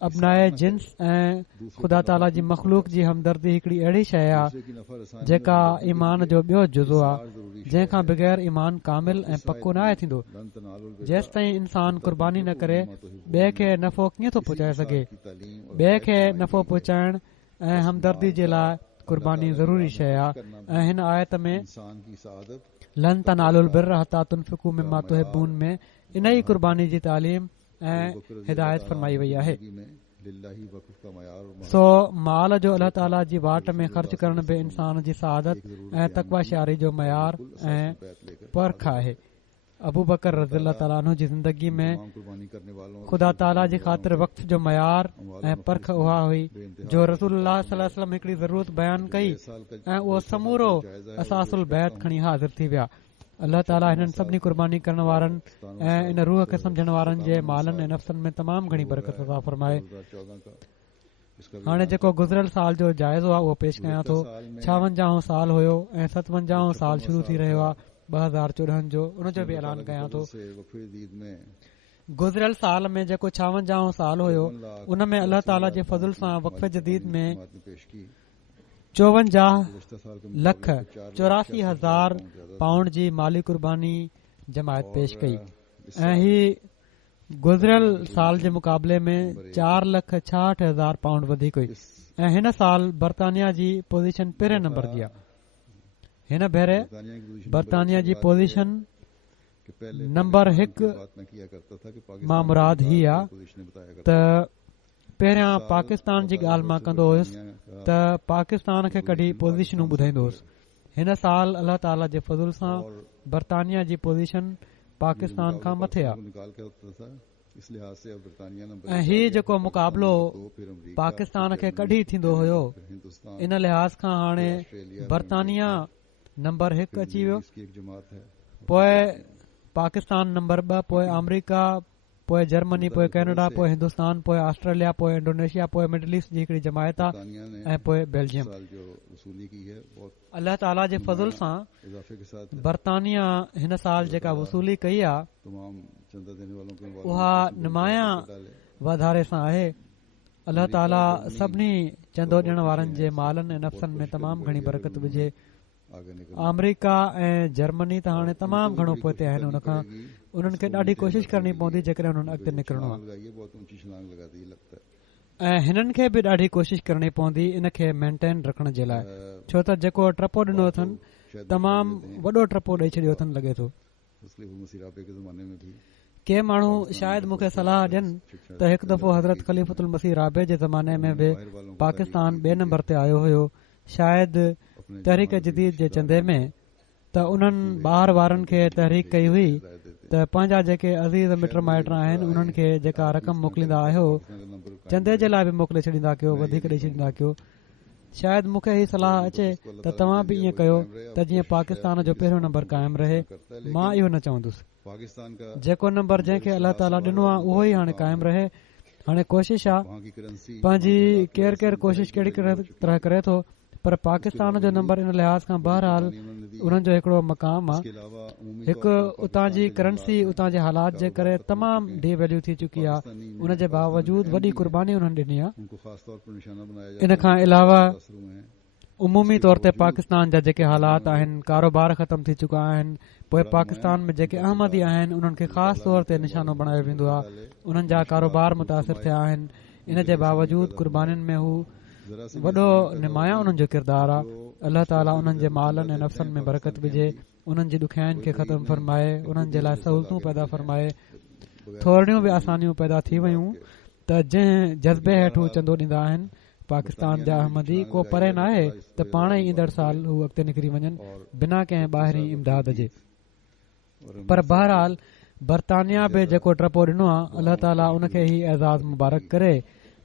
अबनाए जिन्स ऐं ख़ुदा ताला जी मख़लूक जी हमदर्दी हिकिड़ी अहिड़ी शइ आहे जेका ईमान जो ॿियो जुज़ो आहे जंहिंखां बग़ैर ईमान कामिल ऐं पको न आहे थींदो। जेसि ताईं इंसान कुर्बानी न करे ॿिए खे नफ़ो कीअं थो पहुचाए सघे। ॿिए खे नफ़ो पहुचाइण ऐं हमदर्दी जे लाइ कुर्बानी ज़रूरी शइ आहे ऐं हिन आयत में लन तनालुल बिर्र हत्ता तुनफिकू मिम्मा तुहिब्बून में इन ई कुर्बानी जी तालीम ऐं हिदायत फरमाई वई आहे। सो माल जो अल्लाह ताला जी वाट में ख़र्च करण बि इंसान जी सआदत ऐं तक़वा शारी जो मयार ऐं परख आहे। अबू बकर रज़ियल्लाहु ताला अन्हु जी ज़िंदगी में ख़ुदा ताला जी ख़ातिर वक़्त जो मयार ऐं परख उहा हुई जो रसूलुल्लाह सल्लल्लाहु अलैहि वसल्लम हिकिड़ी ज़रूरत बयानु कई ऐं उहो समूरो असासुल बैत खणी हाज़िर थी विया। अल्लाह ताला हिननि सभिनी कुर्बानी करण वारनि ऐं इन रूह खे सम्झण वारनि जे मालनि ऐं नफ़्सनि में तमामु घणी बरकत अता फरमाए। हाणे जेको गुज़िरियल साल जो जाइज़ो आहे उहो पेश कयां थो। 56 साल हुयो ऐं 57 साल शुरू थी रहियो आहे 2014 जो उनजो बि ऐलान कयां थो। से वक़फ़े ईद में गुज़िरियल साल में जेको 56 साल हुयो उन में अलाह ताला जे फज़ल सां वक़फ़े जदीद में जमात ने पेश की। 54,84,000 पाउंड जी माली कुर्बानी जमायत पेश कई ऐं ही गुज़िरियल साल जे मुक़ाबले में 4,66,000 पाउंड वधीक हुई ऐं हिन साल बर्तानिया जी पोज़ीशन पहिरें नंबर जी आहे। हिन भेरे बर्तानिया जी पोज़ीशन नंबर 1 मां मुराद ही आहे त पहिरियां पाकिस्तान जी ॻाल्हि मां कंदो हुयुसि त पाकिस्तान खे कढी पोज़ीशनूं ॿुधाईंदो हुयुसि। हिन साल अलाह ताला जे फज़ल सां बर्तानिया जी पोज़ीशन पाकिस्तान खां मथे आहे ऐं हीउ जेको मुक़ाबिलो पाकिस्तान खे कढी थींदो हुयो इन लिहाज़ खां हाणे बर्तानिया नंबर 1 अची वियो, पोइ पाकिस्तान नंबर 2, पोइ अमरीका, पोइ जर्मनी, पोइ कैनेडा, पोइ हिंदुस्तान, पोइ ऑस्ट्रेलिया, पोइ इंडोनेशिया, पोइ मिडल ईस्ट जी हिकड़ी जमायत आहे ऐं पोइ बेल्जियम। अलाह ताला जे फज़ल सां बर्तानिया हिन साल जेका वसूली कई आहे उहा नुमाया वाधारे सां आहे। अलाह ताला सभिनी चंदो ॾियण वारनि जे मालनि ऐं नफ़्सनि में तमामु घणी बरकत विझे। अमरीका ऐं जर्मनी त हाणे तमामु घणो पोइते आहिनि, उन्हनि खे ॾाढी कोशिश करणी पवंदी जेकॾहिं उन्हनि अॻिते निकिरणो आहे ऐं हिननि खे बि ॾाढी कोशिश करणी पवंदी इन खे मेंटेन रखण जे लाइ, छो त जेको टपो ॾिनो अथनि तमामु वॾो टपो ॾेई छॾियो अथनि लॻे थो। के माण्हू शायदि मूंखे सलाह ॾियनि त हिकु दफ़ो हज़रत ख़लीफ़ुल मसीह राबे जे ज़माने में बि पाकिस्तान 2 नंबर ते आयो हुयो, शायदि तहरीक जदीद जे चंदे में, त उन्हनि ॿाहिरि वारनि खे तहरीक कई हुई त पंहिंजा जेके अज़ीज़ मिट माइट आहिनि उन्हनि खे जेका रक़म मोकिलींदा आहियो चंदे जे लाइ बि मोकिले छॾींदा कयो, वधीक ॾेई छॾींदा कयो। शायदि मूंखे हीअ सलाह अचे त तव्हां बि ईअं कयो त जीअं पाकिस्तान जो पहिरियों नंबर क़ाइमु रहे। मां इहो न चवंदुसि, जेको नंबर जंहिंखे अलाह ताला ॾिनो आहे उहो ई हाणे क़ाइमु रहे। हाणे कोशिश आहे पंहिंजी केरु कोशिश कहिड़ी तरह करे थो, पर पाकिस्तान जो नंबर इन लिहाज़ खां बहरहाल उन्हनि जो हिकिड़ो मक़ाम आहे। हिकु उतां जी करंसी उतां जे हालात जे करे तमामु डी वैल्यू थी चुकी आहे, उन जे बावजूदि वॾी कुर्बानी उन्हनि ॾिनी आहे। इन खां अलावा उमूमी तौर ते पाकिस्तान जा जेके हालात आहिनि, कारोबार ख़तम थी चुका आहिनि, पोइ पाकिस्तान में जेके अहमदी आहिनि उन्हनि खे ख़ासि तौर ते निशानो बणायो वेंदो आहे, उन्हनि जा कारोबार मुतासिर थिया आहिनि। इन जे बावजूदि कुर्बानीनि में हू वॾो निमाया उन्हनि जो किरदारु आहे। अलाह ताला उन्हनि जे मालनि ऐं नफ़्सनि में बरकत विझे, उन्हनि जी ॾुखियाईनि खे ख़तमु फ़रमाए, उन्हनि जे लाइ सहूलियतूं पैदा फ़रमाए। थोरियूं बि आसानियूं पैदा थी वयूं त जंहिं जज़्बे हेठि हू चंदो ॾींदा आहिनि पाकिस्तान जा अहमदी, को परे न आहे त पाण ई ईंदड़ साल हू अॻिते निकिरी वञनि बिना कंहिं ॿाहिरीं इमदाद जे। पर बहरहाल बर्तानिया बि जेको टपो ॾिनो आहे अलाह ताला उनखे ई एज़ाज़ मुबारक करे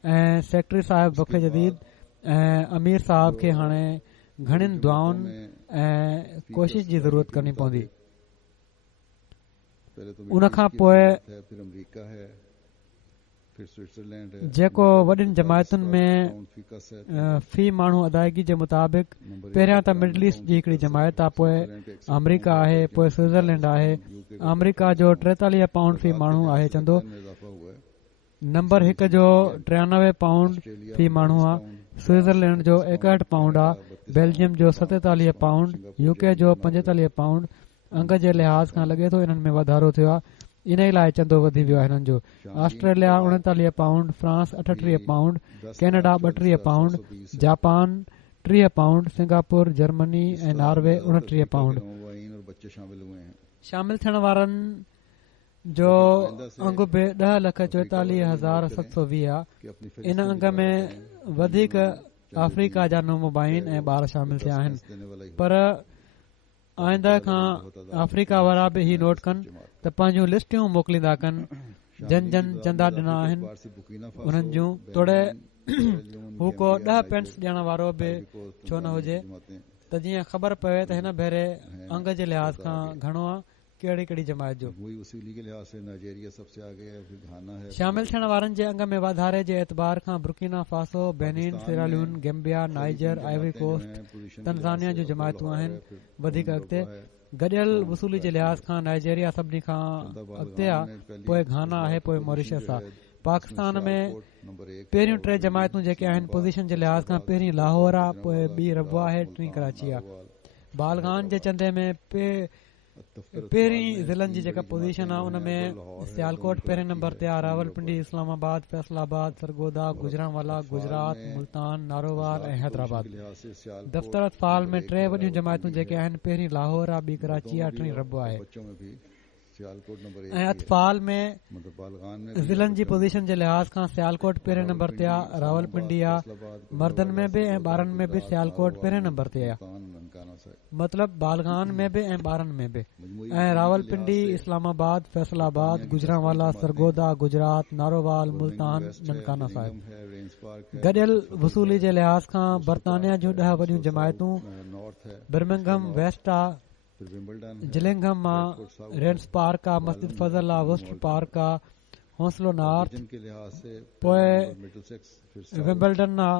ऐं सेक्रेटरी साहिब वफ़े जदीद ऐं अमीर साहब खे हाणे घणियुनि दुआउनि ऐं कोशिश जी ज़रूरत करणी पवंदी। उन खां पोइ जेको वॾियुनि जमायतुनि में फी माण्हू अदायगी जे मुताबिक़ पहिरियां त मिडल ईस्ट जी हिकिड़ी जमायत आहे, पोइ अमरीका आहे, पोइ स्विट्ज़रलैंड आहे। अमरीका जो 43 पाउंड फी माण्हू आहे चंदो, नंबर 1 जो 93 पाउंड फी माण्हू आहे, स्विट्ज़रलैंड जो 61 पाउंड आहे, बेल्जियम जो 47 पाउंड, यूके जो 45 पाउंड। अंग जे लिहाज़ खां लॻे थो इन्हनि में वाधारो थियो आहे, इन ई लाइ चंदो वधी वियो आहे हिननि जो। ऑस्ट्रेलिया 39 pound, France 38 pound, Canada 32 pound, Japan 30 pound, Singapore, Germany ऐं नॉर्वे 29 पाउंड। शामिल थियण वारनि जो अंग बि 10,44,720 आहे। इन अंग में वधीक अफ्रीका जा नौमुबाइन ऐं ॿार शामिल थिया आहिनि, पर आईंदा खां अफ्रीका वारा बि ही नोट कनि त पंहिंजूं लिस्टियूं मोकिलींदा कनि जन चंदा ॾिना आहिनि उन्हनि जूं, तोड़े हू को 10 पेंट्स ॾियण वारो बि छो न हुजे त जीअं ख़बर पवे त हिन भेरे अंग जे लिहाज़ खां घणो आहे, कहिड़ी कहिड़ी जमायत जो। शामिल थियण वारनि जे अंग में वाधारे जे एतबार खां Burkina Faso, Benin, Sierra Leone, Gambia, Niger, Ivory Coast, Tanzania जूं जमायतूं आहिनि वधीक अॻिते। गॾियल वसूली जे लिहाज़ खां नाइजीरिया सभिनी खां अॻिते आहे, पोइ घाना आहे, पोइ मॉरिशस आहे। पाकिस्तान में पहिरियूं 3 जमायतूं जेके आहिनि पोज़ीशन जे लिहाज़ खां पहिरीं लाहौर आहे, पोइ ॿी रबवा आहे, टी कराची आहे। बालगान जे चंदे में पहिरीं ज़िलनि जी जेका पोज़ीशन आहे उन में सियालकोट पहिरें नंबर ते आहे, रावलपिंडी, इस्लामाबाद, फैसलाबाद, सरगोदा, गुजरांवाला, गुजरात, मुल्तान, नारोवाल ऐं हैदराबाद। दफ़्तर अतफाल में 3 वॾियूं जमायतूं जेके आहिनि पहिरीं लाहौर आहे, ॿी कराची आहे, टी रबवा आहे। ऐं अतफाल में ज़िलनि जी पोज़ीशन जे लिहाज़ खां सियालकोट पहिरें नंबर ते आहे, रावलपिंडी आहे, मर्दनि में बि ऐं ॿारनि में बि सियालकोट पहिरें नंबर ते आहे, मतिलबु बालगान में बि ऐं ॿारनि में बि। ऐं रावलपिंडी, इस्लामाबाद, फैसलाबाद, गुजरांवाला, सरगोदा, गुजरात, नारोवाल, मुल्तान, ननकाना साहिब। गॾियल वसूली जे लिहाज़ खां बरतानिया जूं 10 वॾियूं जमायतूं बर्मिंघम वेस्ट आहे, जिलिंघम आहे, रेंस पार्क आहे, मस्जिद फज़ल आहे, वुस्टर पार्क आहे, हौसलो नॉर्थ, पोइ विम्बलडन आहे,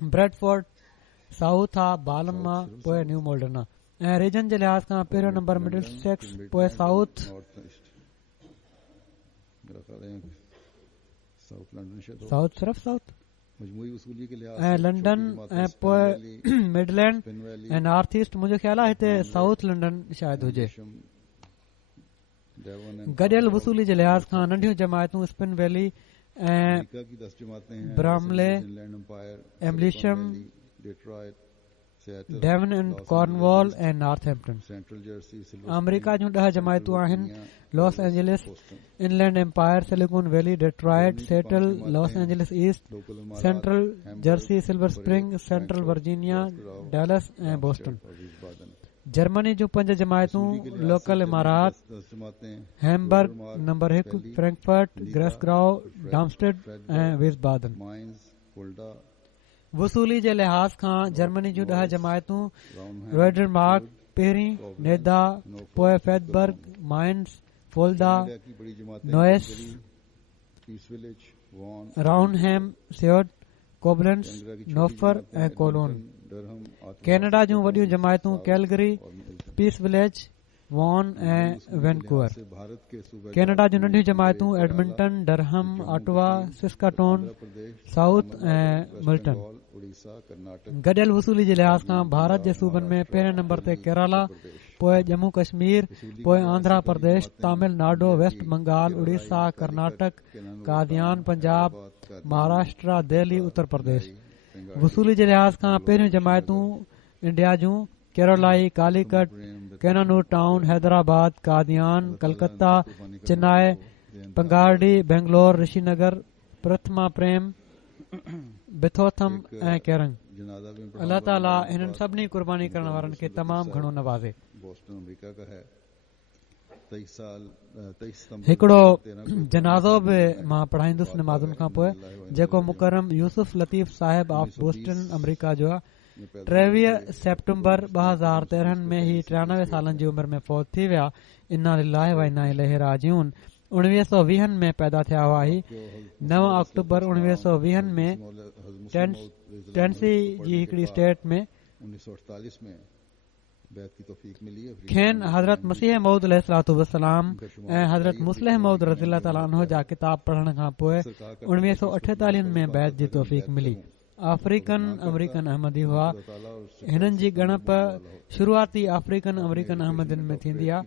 ब्रेडफोर्ड साउथ आहे, बालम आहे, पोइ न्यू मोल्डन आहे। ऐं रीजन जे लिहाज़ खां पहिरियों नंबर मिडिल सेक्स, पोइ साउथ, सिर्फ़ साउथ ऐं लंडन, ऐं पोइ मिडलैंड ऐं नॉर्थ ईस्ट। मुंहिंजो ख़्यालु आहे हिते साउथ लंडन शायदि हुजे। गॾियल वसूली जे लिहाज़ खां नंढियूं जमायतूं स्पिन वैली ऐं ब्रामले, एमलिशम, डेवन एंड कॉर्नवॉल ऐं नॉर्थहैम्पटन। अमरीका जूं 10 जमायतूं आहिनि, Los Angeles, Inland Empire, Silicon Valley, Detroit, Seattle, Los Angeles East, Central Jersey, Silver Spring, Central Virginia, Dallas ऐं बोस्टन। जर्मनी जूं 5 जमायतूं लोकल इमारात, Hamburg number 1, Frankfurt, Gross Gerau, Darmstadt ऐं विस्बादन। वसूली जे लिहाज़ खां जर्मनी जूं 10 जमायतूं रोइडरमार्क पहिरीं, नेदा, पोइ फैदबर्ग, माइन्स, फोल्डा, नोएस, राउनहेम, सियोट, कोबलेंस, नोफर ऐं कोलोन। कैनेडा जूं वॾियूं जमायतूं कैलगरी, पीस विलेज, वॉन ऐं वैनकूवर। कैनेडा जूं नंढियूं जमायतूं Edmonton, Durham, Ottawa, Saskatoon, South ऐं मिल्टन। गॾियल वसूली जे लिहाज़ खां भारत जे सूबनि में पहिरें नंबर ते केरला, पोइ जम्मू कश्मीर, पोइ आंध्र प्रदेश, तमिलनाडु, वेस्ट बंगाल, उड़ीसा, कर्नाटक, कादियान, पंजाब, महाराष्ट्र, दिल्ली, उत्तर प्रदेश। वसूली जे लिहाज़ खां पहिरियूं जमायतूं इंडिया जूं केरलाई, कालीकट, कैनानूर टाउन, हैदराबाद, कादियान, कलकत्ता, चेन्नई, पंगारडी, बेंगलोर, ऋषिनगर, प्रथमा प्रेम, बिथोथम ऐं केरंग। अल्लाह ताला हिननि सभिनी क़ुर्बानी करण वारनि खे तमामु घणो नवाज़े। हिकिड़ो जनाज़ो बि मां पढ़ाईंदुसि नमाज़ुनि खां पोइ, जेको मुकरम यूसुफ लतीफ़ साहिब ऑफ बोस्टन अमरीका जो आहे। 23 सेप्टेम्बर 2013 में ही 93 सालनि जी उमिरि में फौत थी विया। इन्ना लिल्लाहि व इन्ना इलैहि राजिऊन। 1920 में पैदा थिया हुआ। 9 अक्टूबर 1920 में टेनेसी जी हिकिड़ी स्टेट में खेन हज़रत मसीह मऊद अलैहिस्सलाम ऐं हज़रत मुस्लिह मऊद रज़ियल्लाहु ताला अन्हु जा किताब पढ़ण खां पोइ 1948 में बैत जी तौफ़ीक़ मिली। अफ्रीकन अमरीकन अहमदी हुआ। हिननि जी ॻणप शुरूआती अफ्रीकन अमरीकन अहमदनि में थींदी आहे।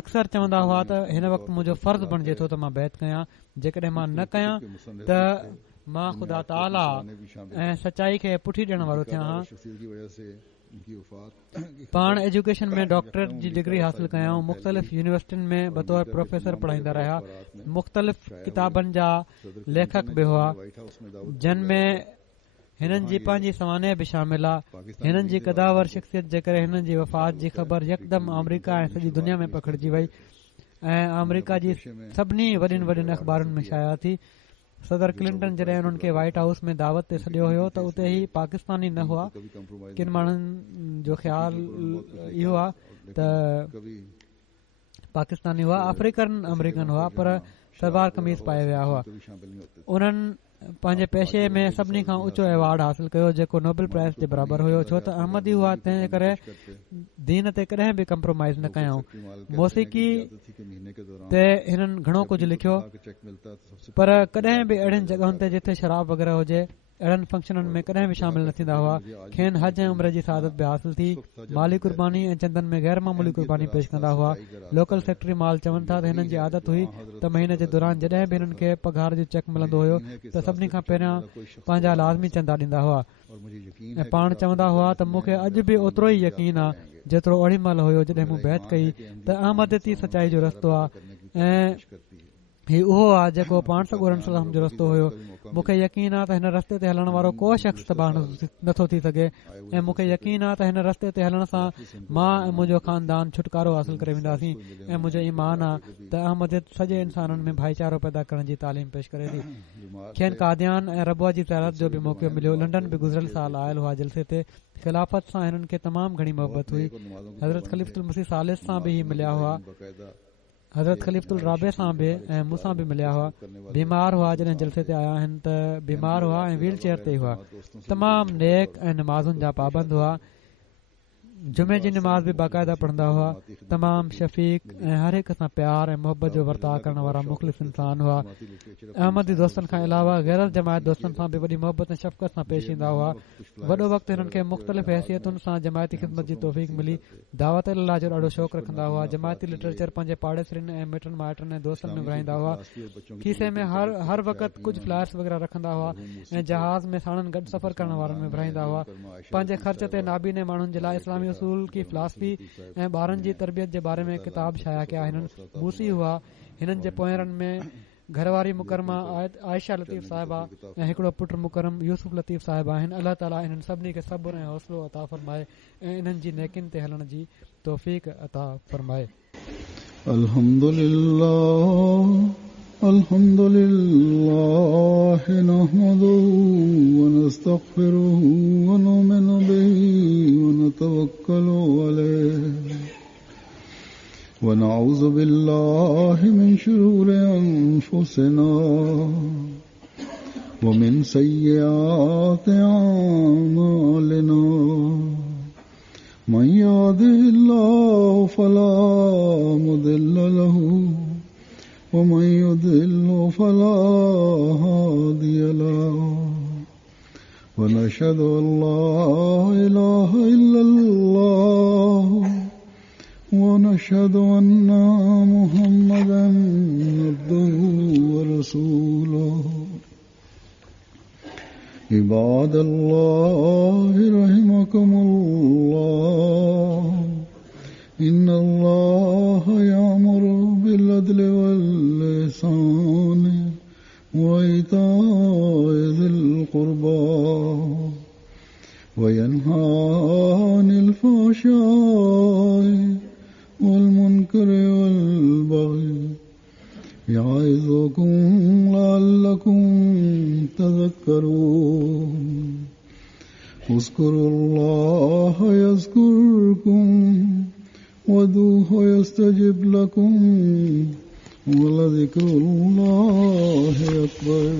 अक्सर चवंदा हुआ त हिन वक़्तु मुंहिंजो फर्ज़ बणिजे थो त मां बैत कयां, जेकॾहिं मां न कयां त मां ख़ुदा ताला ऐं सचाई खे पुठी ॾियण वारो थियां हा। पाण एजुकेशन में डॉक्टरेट जी डिग्री हासिल कयाऊं। मुख़्तलिफ़ यूनिवर्सिटियुनि में बतौर प्रोफेसर पढ़ाईंदा रहिया। मुख़्तलिफ़ किताबनि जा लेखक बि हुआ, जिन में हिननि जी पंहिंजी सवाने बि शामिल आहे। हिननि जी कदावर शख़्सियत जे करे हिननि जी वफ़ात जी ख़बर यकदमि अमरीका ऐं सॼी दुनिया में पखिड़िजी वई ऐं अमरीका जी सभिनी वॾियुनि वॾियुनि अख़बारुनि में शाया थी। सदर क्लिंटन जॾहिं हुननि खे व्हाइट हाउस में दावत ते सॾियो हुयो त उते ई पाकिस्तानी न हुआ। किन माण्हुनि जो ख़्यालु इहो आहे त पाकिस्तानी हुआ, अफ्रीकन अमरीकन हुआ, पर सलवार कमीज़ पाए विया हुआ। उन्हनि पंहिंजे पेशे में सभिनी खां ऊचो एवॉर्ड हासिल कयो जेको नोबेल प्राइज़ जे बराबरि हुयो छो त अहमदी हुआ तंहिं करे दीन ते कॾहिं बि कम्प्रोमाइज़ न कयऊं मौसीक़ी ते हिननि घणो कुझु लिखियो पर कॾहिं बि अहिड़ियुनि जॻहियुनि ते जिथे शराब वग़ैरह हुजे अहिड़नि फंक्शननि में कॾहिं बि शामिल न थींदा हुआ खेनि हज ऐं उमिरि जी सादत बि हासिल थी माली कुर्बानी ऐं चंदनि में गैर मामूली कुर्बानी पेश कंदा हुआ लोकल सेक्रेटरी माल चवनि था त हिननि जी आदत हुई त महीने जे दौरान जॾहिं बि हिननि खे पघार जो चेक मिलंदो हुयो त सभिनी खां पहिरियां पंहिंजा लाज़मी चंदा ॾींदा हुआ ऐं पाण चवंदा हुआ त मूंखे अॼु बि ओतिरो ई यकीन आहे जेतिरो ओड़ी महिल हुयो जॾहिं मूं बैत कई त अहमदती सचाई जो रस्तो आहे ऐं ही उहो आहे जेको पाण सॻोरन सलाम जो रस्तो हुयो मूंखे यकीन आहे त हिन रस्ते ते हलण वारो को शख़्स तबाह नथो थी सघे ऐं मूंखे यकीन आहे त हिन रस्ते ते हलण सां मां ऐं मुंहिंजो ख़ानदान छुटकारो हासिल करे वेंदासीं ऐं मुंहिंजो ईमान आहे त अहमदियत सॼे इंसाननि में भाईचारो पैदा करण जी तालीम पेश करे थी खेनि कादियान ऐं रबुआ जी ज़ियारत जो बि मौक़ो मिलियो लंडन बि गुज़िरियल साल आयल हुआ जलसे ते ख़िलाफ़त सां हिननि खे तमामु घणी मोहबत हुई हज़रत ख़लीफ़ुल मसीह सालिस सां बि मिलिया हुआ हज़रत ख़लीफ़ुल राबे सां बि ऐं मूंसां बि मिलिया हुआ बीमार हुआ जॾहिं जलसे ते आया आहिनि त बीमार हुआ ऐं व्हील चेयर ते हुआ तमामु नेक ऐं नमाज़ुनि जा पाबंद हुआ जुमे जी नमाज़ बि बाक़ाइदा पढ़ंदा हुआ तमामु शफ़ीक़ ऐं हर हिक सां प्यार ऐं मोहबत जो वर्ताव करण वारा मुख़लिस इंसान हुआ अहमदी दोस्तनि खां अलावा गैरत जमायत दोस्तनि सां बि वॾी मोहबत ऐं शफ़क़त सां पेश ईंदा हुआ वॾो वक़्तु हिननि खे मुख़्तलिफ़ हैसियतुनि सां जमायती ख़िदमत जी तौफ़ीक़ मिली दावत अल्लाह जो ॾाढो शौक़ु रखंदा हुआ जमायती लिटरेचर पंहिंजे पाड़ेसरनि ऐं मिटनि माइटनि ऐं दोस्तनि में विराईंदा हुआ खीसे में हर वक़्तु कुझु फ्लायर्स वग़ैरह रखंदा हुआ ऐं जहाज़ में साणनि गॾु सफ़र करण वारनि में विराईंदा हुआ पंहिंजे ख़र्च ते नाबीने माण्हुनि जे लाइ इस्लामी उसूल की फ़िलासफ़ी ऐं ॿारनि जी तरबियत जे बारे में किताब शाया कया हिननि मूसी हुआ हिननि जे पोयरनि में घरवारी मुकरमा आयशा लतीफ़ साहिबा ऐं हिकिड़ो पुटु मुकरम यूसुफ लतीफ़ साहिबा आहिनि अलाह ताला हिननि सभिनी खे सब्र ऐं हौसलो अता फ़रमाए ऐं इन्हनि जी नेकिन ते हलण जी तौफ़ीक़ अता फ़रमाए الحمد لله نحمده ونستغفره ونؤمن به ونتوكل عليه ونعوذ بالله من شرور أنفسنا ومن سيئات أعمالنا من يهده الله فلا مضل له ومن يضلل فلا هادي له ونشهد أن لا إله إلا الله ونشهد أن محمدا عبده ورسوله عباد الله رحمكم الله إن الله يأمر بالعدل والإحسان وإيتاء ذي القربى وينهى عن الفحشاء والمنكر والبغي يعظكم لعلكم تذكرون اذكروا الله يذكركم وادعوه يستجب لكم ولذكر الله أكبر